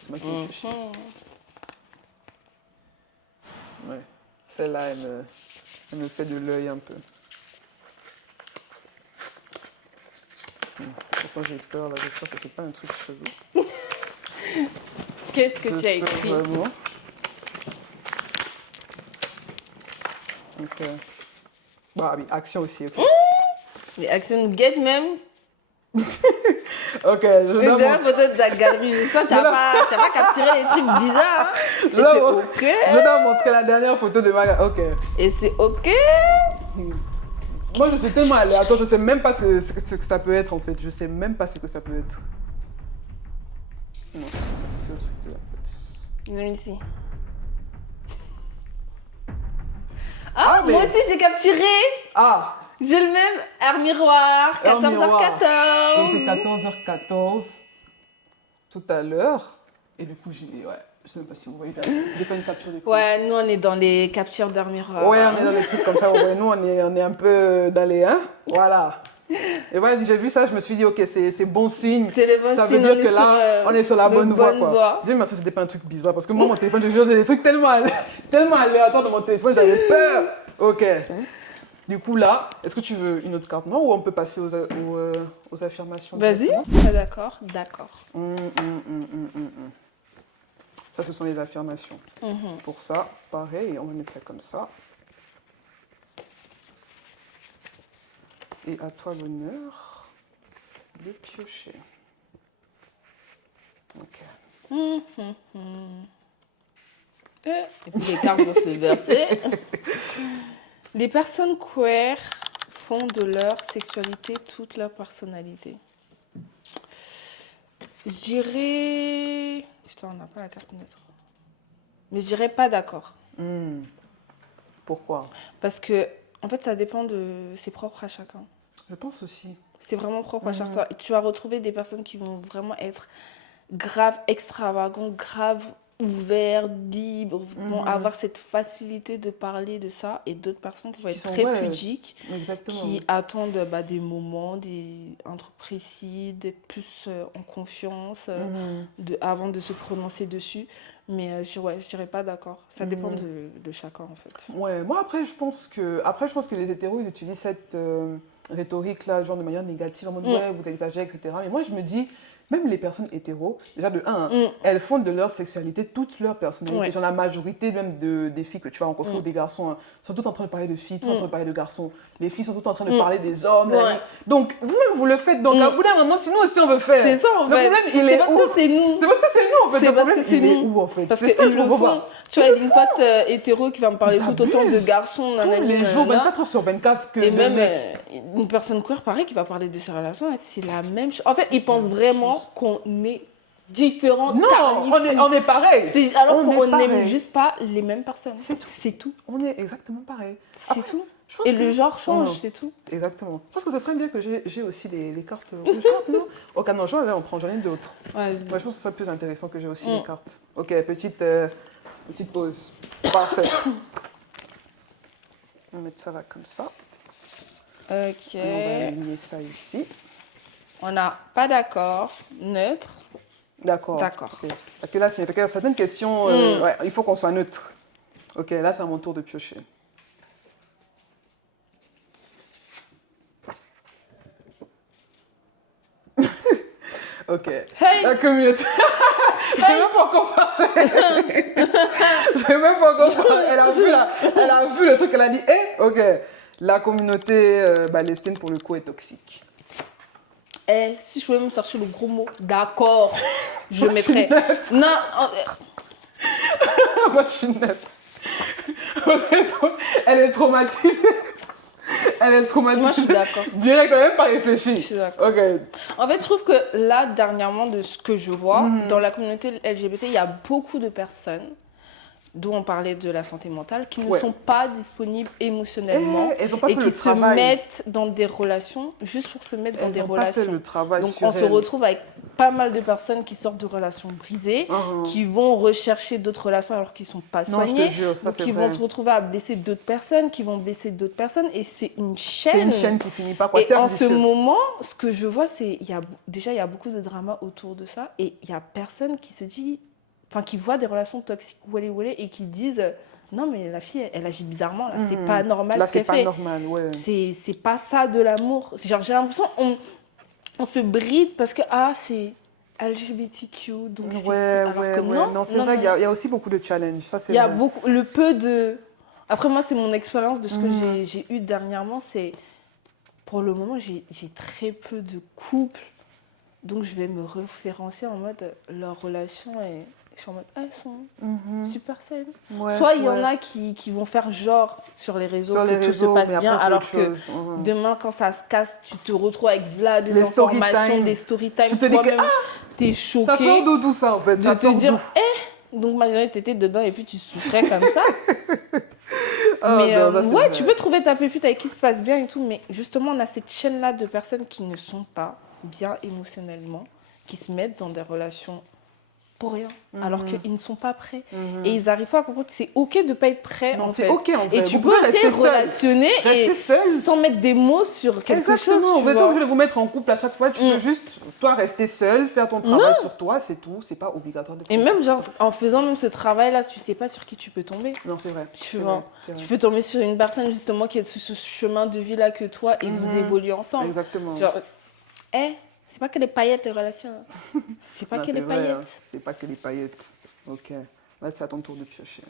C'est moi qui vais toucher. Ouais. Celle-là, elle me fait de l'œil un peu. De toute façon, j'ai peur là, j'espère que c'est pas un truc chelou. Qu'est-ce que tu as J'espère écrit? vraiment. Ok. Bah oui, action aussi, ok. Les actions get même. Ok, je Les dois deux montrer. photos de ta galerie. J'espère que tu n'as pas capturé les trucs bizarres. Hein. Et Je dois c'est mon- ok. je dois montrer la dernière photo de ma... Ok. Et c'est ok. Moi, je suis tellement aléatoire, je sais même pas ce que ça peut être en fait. Je sais même pas ce que ça peut être. Non, ça c'est le truc de la Viens ici. Ah, Ah, mais- moi aussi j'ai capturé. Ah! J'ai le même air miroir. Heure miroir. 14h14. Donc 14h14 tout à l'heure. Et du coup, ouais, je sais même pas si vous voyez, j'ai fait une capture d'écran. Ouais, nous on est dans les captures d'air miroir. Ouais, on est dans des trucs comme ça. Ouais, nous, on est un peu dans les 1. Voilà. Et voilà, j'ai vu ça, je me suis dit, ok, c'est bon signe. C'est le bon Ça signe, veut dire on que est là, sur, on est sur la de bonne voie, bonne quoi. voie. Dieu merci, c'était pas un truc bizarre. Parce que moi, mon téléphone, je te jure, j'ai des trucs tellement aléatoires dans mon téléphone, j'avais peur. Ok. Du coup, là, est-ce que tu veux une autre carte noire ou on peut passer aux affirmations? Vas-y. directement? Ah, d'accord, d'accord. Ça, ce sont les affirmations. Pour ça, pareil, on va mettre ça comme ça. Et à toi l'honneur de piocher. Ok. Et puis les cartes vont se verser. Les personnes queer font de leur sexualité toute leur personnalité. J'irais... Putain, on n'a pas la carte neutre. Mais j'irais pas d'accord. Pourquoi? Parce que, en fait, ça dépend de... C'est propre à chacun. Je pense aussi. C'est vraiment propre à chacun. Et tu vas retrouver des personnes qui vont vraiment être grave extravagants, grave ouverts, libres, vont avoir cette facilité de parler de ça. Et d'autres personnes qui vont être très pudiques, Exactement. qui attendent des moments, un truc précis, d'être plus en confiance avant de se prononcer dessus. Mais je dirais pas d'accord. Ça dépend de chacun en fait. Ouais, moi après je pense que les hétéros ils utilisent cette rhétorique là genre de manière négative en mode ouais vous exagérez etc. Mais moi je me dis même les personnes hétéros, déjà de elles font de leur sexualité toute leur personnalité. Ouais. Genre la majorité même des filles que tu vas rencontrer ou des garçons sont toutes en train de parler de filles, toutes en train de parler de garçons. Les filles sont toutes en train de parler des hommes. Ouais. Donc vous-même vous le faites. Donc à bout d'un moment, sinon aussi on veut faire. C'est ça en Le fait. problème il C'est est parce où? que c'est nous. C'est parce que c'est nous en fait. C'est Le parce problème que c'est il est nous. où en fait? Parce C'est ça qu'ils que le je veux font. voir. Tu vois, une pote hétéro qui va me parler Ils tout autant de abusent. garçons, Tous nanani, les jours, nanana. 24 heures sur 24 que Et je même mets. une personne queer, pareil, qui va parler de ses relations, c'est la même chose. En fait, ils pensent vraiment qu'on est différents. Non, on est pareil. Alors On est qu'on pareil. n'aime juste pas les mêmes personnes. C'est tout. C'est tout. On est exactement pareil. C'est Après, tout. je pense Et que- le genre change, Oh. c'est tout. Exactement. Je pense que ce serait bien que j'ai aussi les cartes rouges. Non. Ok, non, là, j'en ai d'autres. Vas-y. Ouais, je pense que ce serait plus intéressant que j'ai aussi les cartes. Ok, petite pause. Parfait. On va mettre ça là comme ça. Ok. Et on va aligner ça ici. On n'a pas d'accord. Neutre. D'accord. D'accord. Ok. Parce que là, c'est certaines questions, ouais, il faut qu'on soit neutre. Ok, là, c'est à mon tour de piocher. Ok. Hey! La communauté. Je sais même pas encore parler. Je sais même pas encore parler. Elle a vu le truc, elle a dit, ok. La communauté lesbienne, pour le coup, est toxique. Eh, si je pouvais me chercher le gros mot, d'accord, je Moi, je suis mettrais. neutre. Non, Moi, je suis neutre. Elle est traumatisée. Elle est traumatisée. Moi, je suis d'accord. Direct, elle n'a même pas réfléchi. Je suis d'accord. Ok. En fait, je trouve que là, dernièrement, de ce que je vois, dans la communauté LGBT, il y a beaucoup de personnes, d'où on parlait de la santé mentale, qui ne sont pas disponibles émotionnellement elles ont pas et fait qui le se travail. mettent dans des relations juste pour se mettre dans des Elles ont pas fait relations. le travail Donc, sur on se elles. retrouve avec pas mal de personnes qui sortent de relations brisées, qui vont rechercher d'autres relations alors qu'ils ne sont pas Non, je soignés. te jure, ça Donc, c'est ils vrai. vont se retrouver à blesser d'autres personnes, qui vont blesser d'autres personnes. Et c'est une chaîne. C'est une chaîne qui finit pas, quoi. Et C'est en ce ambitieux. moment, ce que je vois, c'est il y a beaucoup de drama autour de ça. Et il y a personne qui se dit, enfin, qui voit des relations toxiques et qui disent non, mais la fille, elle agit bizarrement, là, c'est pas normal Là, ce qu'elle c'est pas fait. normal, ouais. C'est pas ça de l'amour. Genre, j'ai l'impression on se bride parce que, c'est LGBTQ, donc c'est alors que non, c'est vrai, il y a aussi beaucoup de challenges, ça c'est il y a vrai. beaucoup, le peu de... Après, moi, c'est mon expérience de ce que j'ai eu dernièrement, c'est... Pour le moment, j'ai très peu de couples, donc je vais me référencer en mode leur relation et je suis en mode elles sont super saines. Soit il y en a qui vont faire genre sur les réseaux que tout se passe bien, alors que demain quand ça se casse, tu te retrouves avec des informations, des story time, toi-même t'es choqué. Ça sort d'où tout ça en fait? De te dire donc ma journée t'étais dedans et puis tu souffrais comme ça. Mais ouais, tu peux trouver ta pépite avec qui se passe bien et tout, mais justement, on a cette chaîne-là de personnes qui ne sont pas bien émotionnellement, qui se mettent dans des relations pour rien, alors qu'ils ne sont pas prêts. Et ils n'arrivent pas à comprendre que c'est OK de ne pas être prêt, en fait. OK, en fait. Et tu peux essayer de relationner et sans mettre des mots sur quelque chose. Vous n'êtes pas obligé de vous mettre en couple à chaque fois. Tu peux juste, toi, rester seul, faire ton travail sur toi, c'est tout. C'est pas obligatoire d'être. Et même, genre, en faisant même ce travail-là, tu sais pas sur qui tu peux tomber. Non, c'est vrai. Tu vois. Tu peux tomber sur une personne, justement, qui est sur ce chemin de vie-là que toi et vous évoluez ensemble. Exactement. Genre, c'est pas que les paillettes, les relations. C'est pas que les paillettes. Hein. C'est pas que les paillettes. Ok. Là, c'est à ton tour de piocher.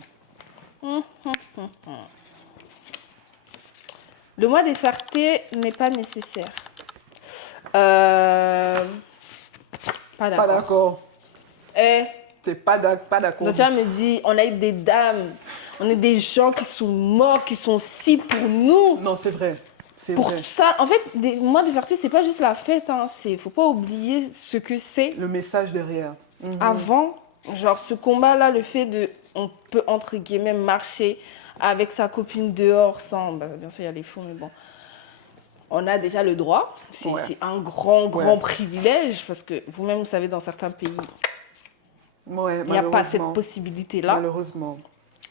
Le mois des fiertés n'est pas nécessaire. Pas d'accord. Pas d'accord. T'es pas d'accord. Donc, tu me dis, on a eu des dames, on a des gens qui sont morts, qui sont si pour nous. Non, c'est vrai. Pour tout ça, en fait, des mois de fierté, c'est pas juste la fête. Faut pas oublier ce que c'est. Le message derrière. Avant, genre ce combat-là, le fait de, on peut entre guillemets marcher avec sa copine dehors sans, bien sûr il y a les fous, mais bon, on a déjà le droit. C'est un grand privilège parce que vous-même vous savez dans certains pays, il n'y a pas cette possibilité-là. Malheureusement.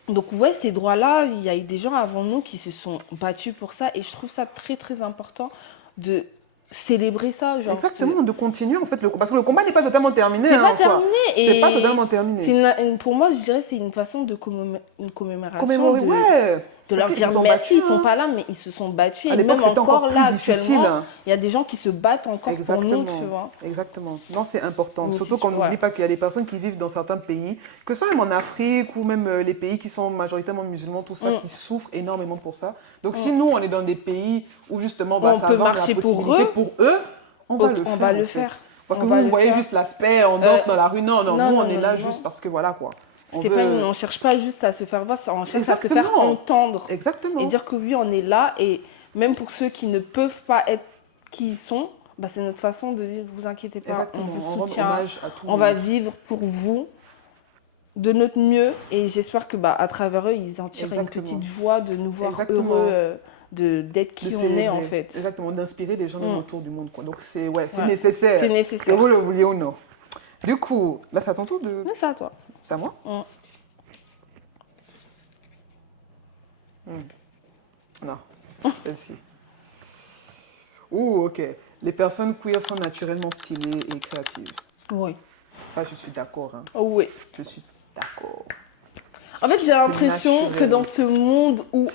Donc ces droits-là, il y a eu des gens avant nous qui se sont battus pour ça et je trouve ça très très important de célébrer ça. Genre, exactement, de continuer en fait le combat. Parce que le combat n'est pas totalement terminé. C'est pas terminé. C'est pas totalement terminé. Pour moi, je dirais c'est une façon de commémoration. De leur dire merci, ils ne sont pas là, mais ils se sont battus. Et même encore là, actuellement, il y a des gens qui se battent encore pour nous, tu vois. Exactement. Non, c'est important. Surtout qu'on n'oublie pas qu'il y a des personnes qui vivent dans certains pays, que ce soit même en Afrique ou même les pays qui sont majoritairement musulmans, tout ça, qui souffrent énormément pour ça. Donc si nous, on est dans des pays où justement, on peut marcher pour eux, on va le faire. Parce que vous voyez juste l'aspect, on danse dans la rue. Non, nous, on est là juste parce que voilà quoi. On ne cherche pas juste à se faire voir, on cherche à se faire entendre. Exactement. Et dire que oui, on est là. Et même pour ceux qui ne peuvent pas être qui ils sont, c'est notre façon de dire, vous inquiétez pas, exactement. on vous soutient, on va vivre pour vous de notre mieux. Et j'espère que à travers eux, ils en tirent une petite joie de nous voir heureux, d'être qui on est en fait. Exactement, d'inspirer les gens autour du monde. Quoi. Donc c'est nécessaire. C'est nécessaire. Que vous le vouliez ou non. Du coup, là, c'est à ton tour de... Non, c'est à toi. C'est à moi? Non, celle-ci. Ok. Les personnes queer sont naturellement stylées et créatives. Oui. Ça, je suis d'accord. Oui. Je suis d'accord. En fait, j'ai l'impression que dans ce monde où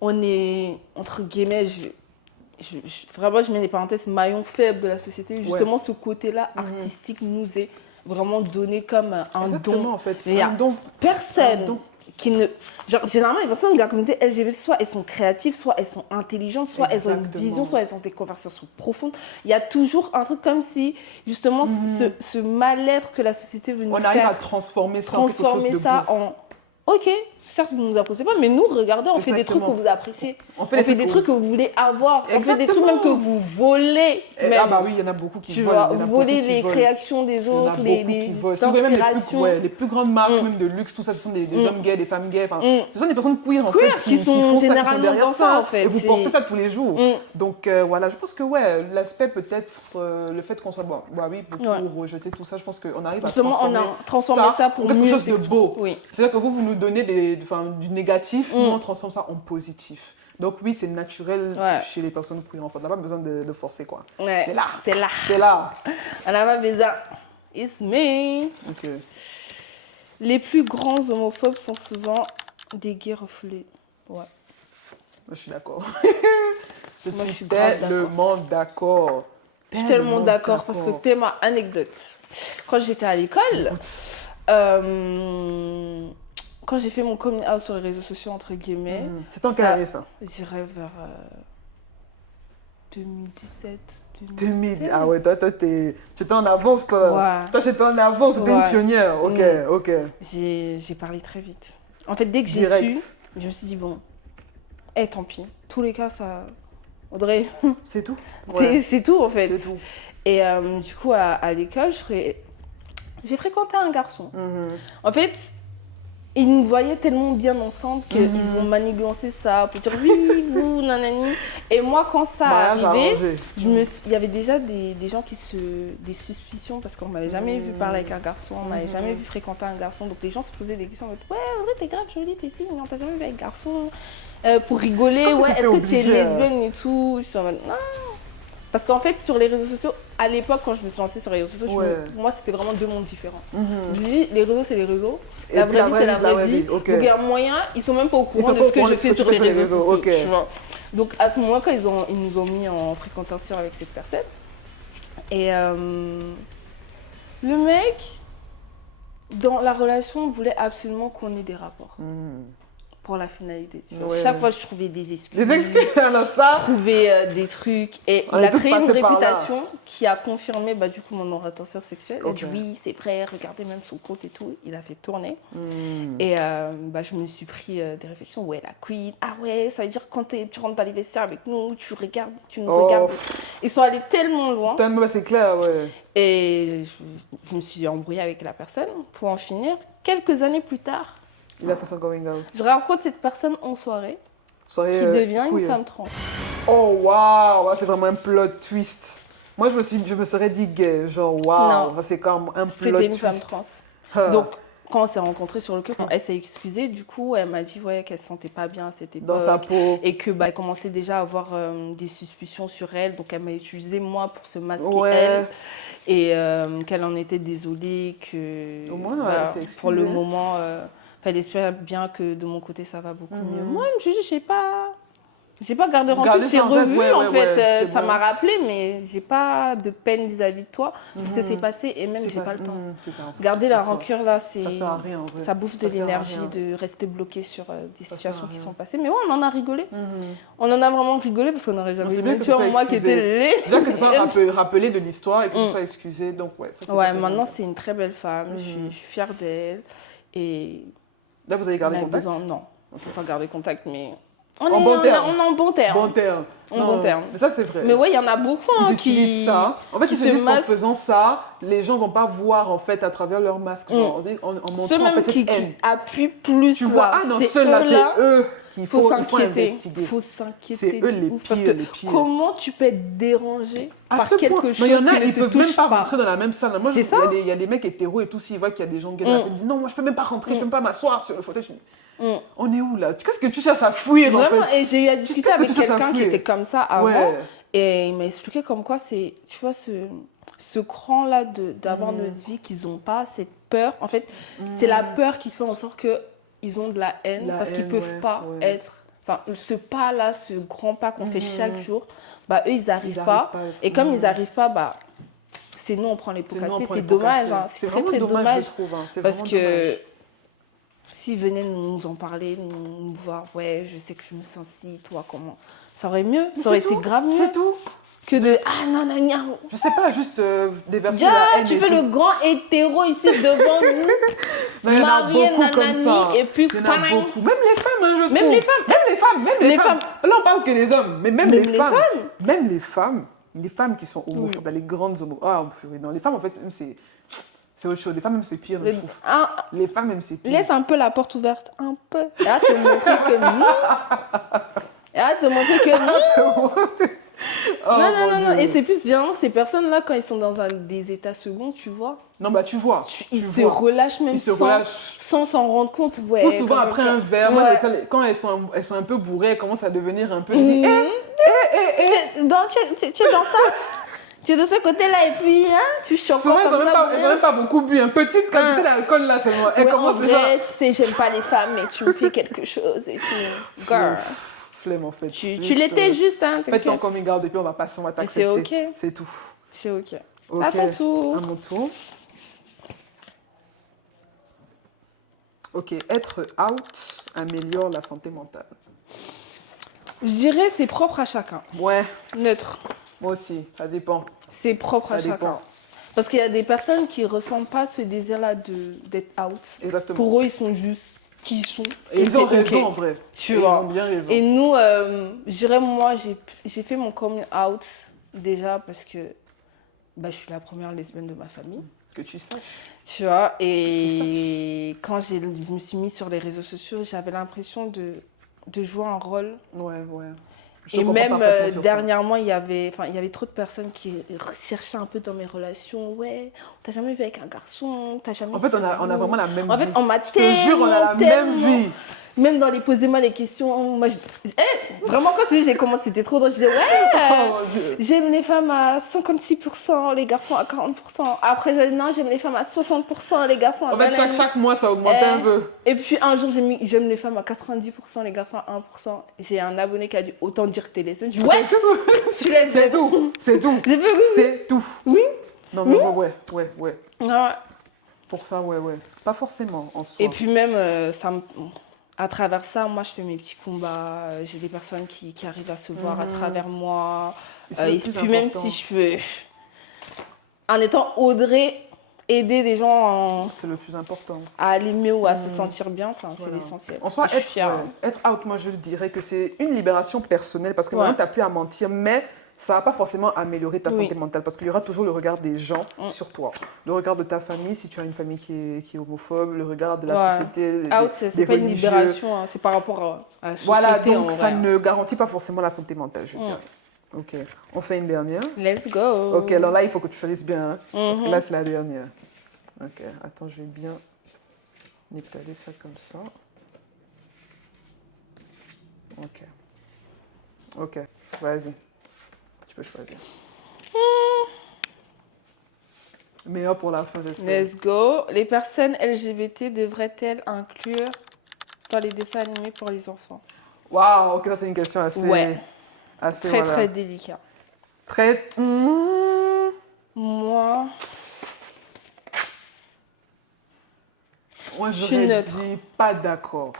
on est, entre guillemets, vraiment, je mets des parenthèses, maillon faible de la société. Justement, ce côté-là artistique nous est vraiment donné comme un don. En fait. Il y a personne qui ne... Genre, généralement, les personnes de la communauté LGBT, soit elles sont créatives, soit elles sont intelligentes, soit elles ont une vision, soit elles ont des conversations profondes. Il y a toujours un truc comme si, justement, ce mal-être que la société veut nous faire... On arrive à transformer ça en quelque chose de beau. Ok, certes, vous ne nous appréciez pas, mais nous, regardez, on fait des trucs que vous appréciez. On fait des trucs que vous voulez avoir. On fait des trucs même que vous volez. Ah bah oui, il y en a beaucoup qui volent. Tu vas voler les créations des autres, les inspirations. Les plus grandes marques, même de luxe, tout ça, ce sont des hommes gays, des femmes gays. Ce sont des personnes queer, en fait, qui sont généralement derrière dans ça, en fait. Et vous portez ça tous les jours. Donc voilà, je pense que l'aspect peut-être, le fait qu'on soit, beaucoup rejeté, tout ça, je pense qu'on arrive à transformer ça pour quelque chose de beau. Oui. C'est-à-dire que vous nous donnez du négatif, nous on transforme ça en positif. Donc oui, c'est naturel chez les personnes queer, en fait. On n'a pas besoin de forcer, quoi. Ouais. C'est là. On n'a pas besoin. It's me. Ok. Les plus grands homophobes sont souvent des gays refoulés. Ouais. Moi, je suis d'accord. Je suis tellement d'accord. Je suis tellement d'accord parce que t'es ma anecdote. Quand j'étais à l'école, quand j'ai fait mon coming out sur les réseaux sociaux, entre guillemets... C'est en quelle année, ça? J'irais vers 2017, 2016. Ah ouais, toi, tu étais en avance, quoi. Ouais. Toi, j'étais en avance, t'étais une pionnière. Ok. J'ai parlé très vite. En fait, dès que j'ai su, je me suis dit, bon, tant pis. Tous les cas, ça... Audrey... C'est tout. C'est tout, en fait. C'est tout. Et du coup, à l'école, j'ai fréquenté un garçon. En fait, ils nous voyaient tellement bien ensemble qu'ils ont manigancé ça pour dire oui, vous, nanani. Et moi, quand ça arrivait, il y avait déjà des gens des suspicions parce qu'on m'avait jamais vu parler avec un garçon, on m'avait jamais vu fréquenter un garçon. Donc les gens se posaient des questions. Ouais, Audrey, t'es grave jolie, t'es si, mais on t'a jamais vu avec un garçon. Pour rigoler, est-ce que tu es lesbienne et tout. Je suis en mode, non. Parce qu'en fait, sur les réseaux sociaux, à l'époque, quand je me suis lancée sur les réseaux sociaux, pour moi, c'était vraiment deux mondes différents. Je me dis, les réseaux, c'est les réseaux. La vraie vie, c'est la vraie vie. Donc, il y a moyen, ils sont même pas au courant de ce que je fais sur les réseaux sociaux. Tu vois. Donc, à ce moment-là, ils nous ont mis en fréquentation avec cette personne. Et le mec, dans la relation, voulait absolument qu'on ait des rapports. Pour la finalité. Tu vois. Chaque fois, je trouvais des excuses. Des excuses, alors ça. Je trouvais des trucs. Et il a créé une réputation qui a confirmé du coup mon orientation sexuelle. Il a dit oui, c'est vrai, regardez même son compte et tout. Il a fait tourner. Et je me suis pris des réflexions. Ouais, la queen. Ah ouais, ça veut dire quand tu rentres dans les vestiaires avec nous, tu nous regardes. Ils sont allés tellement loin. Tellement, c'est clair, ouais. Et je me suis embrouillée avec la personne. Pour en finir, quelques années plus tard, il a fait son coming out. Je rencontre cette personne en soirée qui devient une femme trans. Oh waouh, c'est vraiment un plot twist. Moi, je me serais dit gay, genre waouh, c'est comme un plot twist. C'était une femme trans. Donc, quand on s'est rencontrés sur le cœur, elle s'est excusée. Du coup, elle m'a dit qu'elle se sentait pas bien à cette époque. Dans sa peau. Et que elle commençait déjà à avoir des suspicions sur elle. Donc, elle m'a utilisé moi pour se masquer elle. Et qu'elle en était désolée. Que, au moins, pour le moment... elle espère bien que de mon côté ça va beaucoup mieux. Moi, je me suis dit, j'ai pas gardé rancune, j'ai revu en fait. Ça m'a rappelé, mais j'ai pas de peine vis-à-vis de toi parce que c'est passé et même j'ai pas le temps. Garder la rancune là, ça bouffe de l'énergie de rester bloqué sur des situations qui sont passées. Mais ouais, on en a rigolé. On en a vraiment rigolé parce qu'on n'aurait jamais vu. Tu vois, moi qui étais laid. Déjà que ça soit rappelé de l'histoire et que tu sois excusée. Donc maintenant c'est une très belle femme. Je suis fière d'elle et là, vous avez gardé contact? Non, on peut pas garder contact, mais on est en bon terme. Bon terme. Mais ça, c'est vrai. Mais ouais, il y en a beaucoup qui ça. En fait, ils se disent qu'en faisant ça, les gens vont pas voir en fait à travers leur masque. En montrant ceux même qui appuient plus. Tu vois, ceux-là, c'est eux qu'il faut s'inquiéter. Il faut s'inquiéter. C'est eux les pires. Parce que comment tu peux être dérangé par quelque chose qui ne te touche pas? Ils peuvent même pas rentrer dans la même salle. C'est ça. Il y a des mecs hétéros et tout, s'ils voient qu'il y a des gens gays là, ils disent non, moi je peux même pas rentrer, je peux même pas m'asseoir sur le fauteuil. On est où là? Qu'est-ce que tu cherches à fuir? Vraiment, et j'ai eu à discuter avec quelqu'un qui était comme ça avant. Et il m'a expliqué comme quoi c'est, tu vois, ce cran là d'avoir notre vie qu'ils n'ont pas, cette peur. En fait, c'est la peur qui fait en sorte qu'ils ont de la haine parce qu'ils ne peuvent pas être. Enfin, ce pas-là, ce grand pas qu'on fait chaque jour, eux, ils n'arrivent pas. Et comme ils n'arrivent pas, c'est nous, on prend les pots cassés. C'est dommage, c'est très, très dommage. Parce que s'ils venaient nous en parler, nous voir, ouais, je sais que je me sens si, toi, comment, ça aurait mieux, ça aurait été grave mieux. C'est tout. que de ah non, non, non. Je sais pas, juste déverser Déjà, la haine tu et fais tout. le grand hétéro ici devant nous. Non, il y en a Marié, beaucoup comme nanani, ça. et puis Il y en a panang. beaucoup. Même les femmes, hein, je Même trouve. les femmes. Même les femmes. Même les Les femmes. femmes. Là, on parle que des hommes. Mais même, Même les les femmes. femmes. Même les femmes qui sont homophobes, là, les grandes homophobes. Ah, purée, non. Les femmes, en fait, même c'est autre chose. Les femmes, même, c'est pire. Je trouve. Les femmes, même, c'est pire. Laisse un peu la porte ouverte. Un peu. Et à te montrer que non. Et à te montrer que non. Oh, Non, non, mon non, non. Dieu. Et c'est plus, généralement, ces personnes-là, quand ils sont dans des états seconds, tu vois, Non, bah, tu vois. ils tu se vois. relâchent même Ils se relâchent. sans s'en rendre compte. Ouais, Ou souvent, après un verre, moi, ouais. quand elles sont un peu bourrées, elles commencent à devenir un peu... Je Mhm. dis, Tu es dans ça. Tu es de ce côté-là et puis tu choques souvent, elles comme n'ont ça. même pas beaucoup bu. Une petite quantité d'alcool, là, seulement. Elles Ouais, en commencent déjà... vrai, tu sais, j'aime pas les femmes, mais tu me fais quelque chose et tout. Girl. Flemme, en fait. Tu l'étais juste, hein, Fais ton t'inquiète. coming out et puis on va passer, on va Mais c'est t'accepter. ok. C'est tout. C'est ok. Ok. À ton tour. À mon tour. Ok, être out améliore la santé mentale. Je dirais c'est propre à chacun. Ouais, Neutre. moi aussi, ça dépend. C'est propre Ça à chacun. dépend. Parce qu'il y a des personnes qui ressentent pas ce désir-là d'être out. Exactement. Pour eux, ils sont juste qui ils sont. Et ils ont c'est raison, ok. en vrai. Tu Et vois. Ils ont bien raison. Et nous, je dirais, moi, j'ai fait mon coming out déjà parce que je suis la première lesbienne de ma famille. Que tu saches. Tu vois, et quand je me suis mise sur les réseaux sociaux, j'avais l'impression de jouer un rôle. Ouais, ouais. Je Et comprends même parfaitement sur ça. dernièrement, il y avait trop de personnes qui cherchaient un peu dans mes relations. Ouais, t'as jamais vu avec un garçon, t'as jamais. En fait, on a vraiment la même En vie. fait, on m'a Je te jure, on a la même vie. Même dans les posez-moi les questions, moi, vraiment quand j'ai commencé, c'était trop drôle. Je disais, ouais, Oh mon Dieu. j'aime les femmes à 56%, les garçons à 40%. Après, j'ai dit, non, j'aime les femmes à 60%, les garçons à En fait, 20%. chaque mois, ça augmente un peu. Et puis un jour, j'ai mis, j'aime les femmes à 90%, les garçons à 1%. J'ai un abonné qui a dit, autant dire que t'es lesbienne. Je dis, ouais, C'est tu laisses. C'est tout. C'est tout. J'ai fait oui. C'est tout. Oui. Non, mais ouais. Ouais. Pour ça, ouais. Pas forcément, en soi. Et puis même, à travers ça, moi, je fais mes petits combats. J'ai des personnes qui arrivent à se voir à travers moi. Et c'est le Et plus puis même important. si je peux, en étant Audrey, aider des gens C'est le plus important. à aller mieux ou à se sentir bien, enfin, c'est Voilà. l'essentiel. En soi, Je suis fière. être out, moi je dirais que c'est une libération personnelle parce que Ouais. vraiment, tu n'as plus à mentir, mais ça ne va pas forcément améliorer ta Oui. santé mentale parce qu'il y aura toujours le regard des gens Mm. sur toi. Le regard de ta famille, si tu as une famille qui est homophobe, le regard de la Ouais. société. Out, c'est des pas une religieux. libération, hein, c'est par rapport à la société. Voilà, en donc ça vrai. ne garantit pas forcément la santé mentale, je dirais. Ok, on fait une dernière. Let's go. Ok, alors là, il faut que tu choisisses bien, hein, parce que Mhm. là, c'est la dernière. Ok, attends, je vais bien étaler ça comme ça. Ok, vas-y. Tu peux choisir. Meilleur pour la fin, j'espère. Let's go. Les personnes LGBT devraient-elles inclure dans les dessins animés pour les enfants? Waouh, ok, ça c'est une question assez... Ouais. assez Très, voilà. très délicat. Très... Moi, Moi, Je suis j'aurais neutre. dit pas d'accord.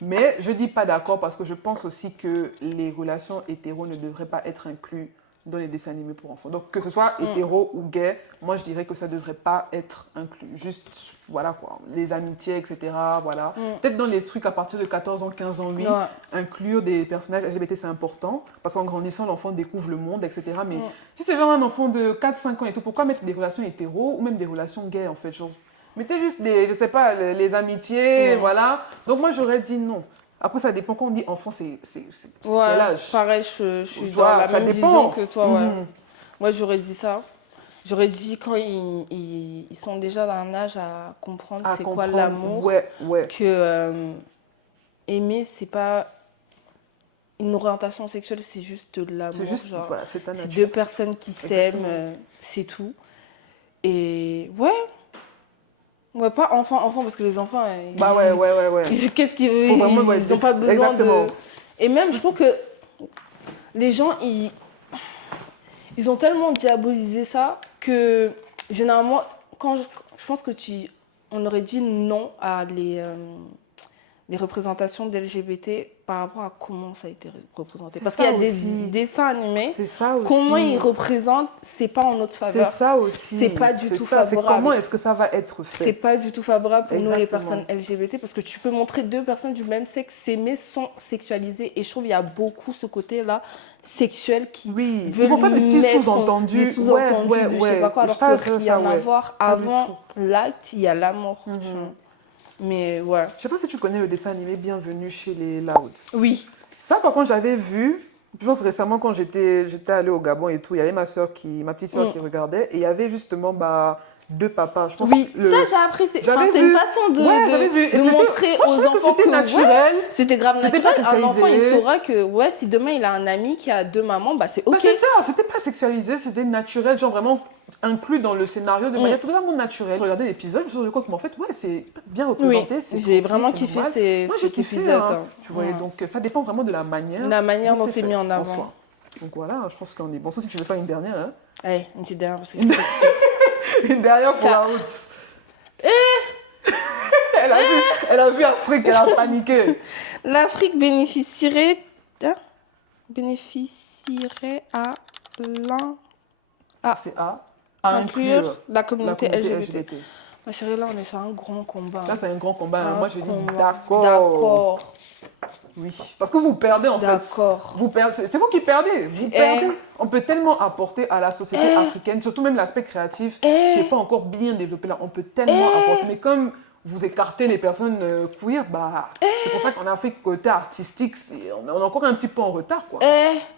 Mais je dis pas d'accord parce que je pense aussi que les relations hétéros ne devraient pas être inclus dans les dessins animés pour enfants. Donc que ce soit hétéro ou gay, moi je dirais que ça ne devrait pas être inclus. Juste, voilà quoi, les amitiés, etc. Voilà. Peut-être dans les trucs à partir de 14 ans, 15 ans, oui, ouais. inclure des personnages LGBT c'est important parce qu'en grandissant l'enfant découvre le monde, etc. Mais si c'est genre un enfant de 4-5 ans et tout, pourquoi mettre des relations hétéros ou même des relations gays en fait, genre, mettez juste des, je sais pas, les amitiés, voilà. Donc moi j'aurais dit non. Après ça dépend, quand on dit enfant, c'est quel Ouais, âge? pareil, je suis Tu dans vois, la ça même dépend. vision que toi. Ouais. Mhm. Moi, j'aurais dit ça. J'aurais dit quand ils sont déjà dans un âge à comprendre À c'est quoi comprendre. l'amour, Ouais. que aimer, c'est pas une orientation sexuelle, c'est juste de l'amour. C'est juste, genre, voilà, c'est ta c'est nature. deux personnes qui s'aiment, Exactement. c'est tout. Et ouais, pas enfant, parce que les enfants, Bah ouais. qu'est-ce qu'ils veulent? Faut vraiment, Ils n'ont pas besoin exactement. de... Et même, je trouve que les gens, ils ont tellement diabolisé ça que, généralement, quand je pense que on aurait dit non à les représentations d'LGBT par rapport à comment ça a été représenté. C'est Parce qu'il y a des aussi. dessins animés, C'est ça aussi. comment ils représentent, c'est pas en notre C'est faveur. ça aussi. C'est pas du tout ça, c'est favorable. comment est-ce que ça va être fait. C'est pas du tout favorable pour nous, les Exactement. personnes LGBT, parce que tu peux montrer deux personnes du même sexe s'aimer sans sexualiser. Et je trouve qu'il y a beaucoup ce côté-là sexuel qui Oui, veut ils vont faire des petits mettre sous-entendus. des sous-entendus Ouais, de je ouais, sais pas quoi, alors ça, que ça, rien à ouais. voir. Pas du Avant l'acte, il y a l'amour. tu vois. Mais ouais. Je sais pas si tu connais le dessin animé Bienvenue chez les Loud. Oui. Ça, par contre, j'avais vu, je pense récemment quand j'étais allée au Gabon et tout, il y avait ma petite soeur qui regardait et il y avait justement deux papas. Je pense Oui, le- ça j'ai apprécié. J'avais Enfin, c'est vu. une façon de, Ouais, j'avais vu. Et de c'était- montrer moi, je aux trouvais que enfants c'était ouais, naturel. c'était grave C'était pas naturel. Un enfant, il sexualisé. saura que ouais, si demain il a un ami qui a deux mamans, bah c'est Bah, ok. c'est ça, c'était pas sexualisé, c'était naturel, genre vraiment inclus dans le scénario de manière totalement naturelle. Regardez l'épisode, je me suis rendu compte qu'en fait, ouais, c'est bien Oui, représenté. c'est j'ai tranquille, vraiment c'est kiffé normal. Moi, j'ai cet kiffé, épisode. hein, hein. tu vois, Ouais. donc ça dépend vraiment de la manière, La manière dont c'est fait, mis en avant. soi. Donc voilà, je pense qu'on est bon. Sauf si tu veux faire une dernière, hein. Allez, une petite dernière parce que j'ai trop kiffé. Une dernière pour Tiens. la route. Elle a vu Afrique, elle a paniqué. L'Afrique bénéficierait à C'est à inclure la la communauté communauté LGBT. LGBT. Ma chérie, là, on est sur un grand combat. Là, c'est un grand combat. Un Moi, je dis combat. d'accord. D'accord. Oui. Parce que vous perdez, en fait. D'accord. Vous perdez. C'est vous qui perdez. Vous perdez. On peut tellement apporter à la société africaine, surtout même l'aspect créatif, qui n'est pas encore bien développé là. On peut tellement apporter. Mais comme vous écartez les personnes queer, bah, c'est pour ça qu'en Afrique, côté artistique, on est encore un petit peu en retard, quoi.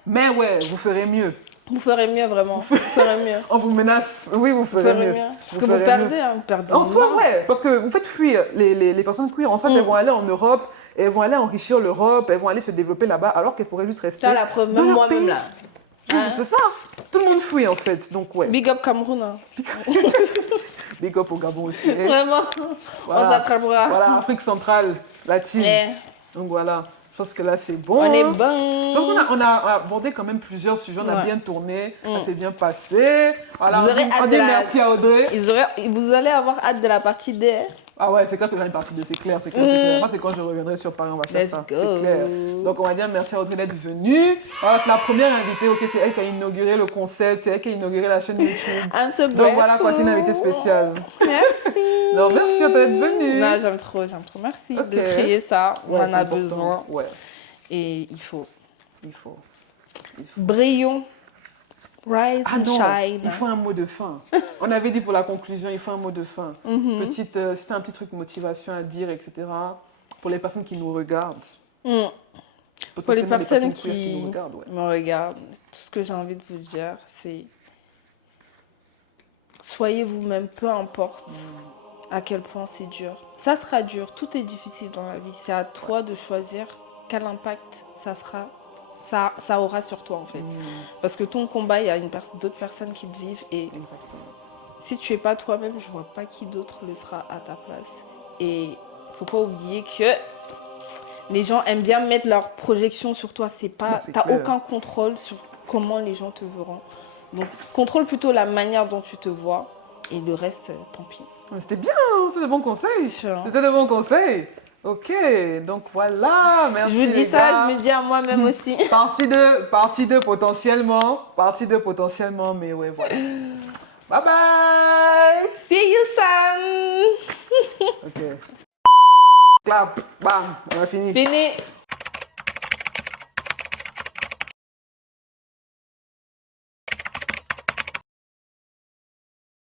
Mais ouais, vous ferez mieux. Vous ferez mieux, vraiment. Vous ferez mieux. On vous menace. Oui, vous Vous ferez ferez mieux. mieux. Parce que vous perdez, hein, vous perdez. En soi, ouais. Parce que vous faites fuir les personnes queer. En soi, elles vont aller en Europe, elles vont aller enrichir l'Europe, elles vont aller se développer là-bas, alors qu'elles pourraient juste rester. Ça, la preuve, dans même leur moi-même pays. là. Hein? C'est ça. Tout le monde fuit, en fait. Donc, ouais. Big up Cameroun. Hein. Big up au Gabon aussi. hein. Vraiment. Voilà. On s'attrapera. Voilà, Afrique centrale, latine. Donc, voilà. Je pense que là, c'est bon. On est Je bon. pense qu'on a abordé quand même plusieurs sujets, on a bien tourné, ça s'est bien passé. Voilà, Vous aurez on hâte dit de merci à Audrey. Vous allez avoir hâte de la partie D. Hein? Ah ouais, c'est clair que j'en ai partie de, c'est clair, c'est clair, c'est clair. Moi, c'est quand je reviendrai sur Paris, on va faire Let's ça, go. c'est clair. Donc, on va dire merci à Audrey d'être venue. Voilà, c'est la première invitée, ok, c'est elle qui a inauguré le concept, c'est elle qui a inauguré la chaîne YouTube. I'm so Donc voilà quoi, c'est une grateful. invitée spéciale. Merci. Donc merci d'être venue. Non, j'aime trop. Merci Ok. de créer ça. Ouais, On en c'est a important. besoin. Ouais, Et il faut. il faut. Brillons. Rise Ah and non, shine. il faut un mot de fin. On avait dit pour la conclusion, il faut un mot de fin. C'était un petit truc motivation à dire, etc. Pour les personnes qui nous regardent. Pour les Potentiellement personnes queer qui nous regardent, ouais. me regardent, tout ce que j'ai envie de vous dire, c'est soyez vous-même, peu importe à quel point c'est dur. Ça sera dur, tout est difficile dans la vie. C'est à toi de choisir quel impact ça aura sur toi en fait. Parce que ton combat, il y a d'autres personnes qui le vivent et Exactement. si tu es pas toi-même, je vois pas qui d'autre le sera à ta place. Et faut pas oublier que les gens aiment bien mettre leur projection sur toi. C'est T'as clair. aucun contrôle sur comment les gens te verront. Donc contrôle plutôt la manière dont tu te vois et le reste, tant pis. C'était bien, c'est de bons conseils. Sure. C'était de bons conseils. Ok, donc voilà, merci. Je vous dis les ça, gars. je me dis à moi-même aussi. Partie 2 potentiellement. Partie 2 potentiellement, mais ouais, voilà. Bye bye. See you, Sam. Ok. Clap, bam, on a fini. Fini.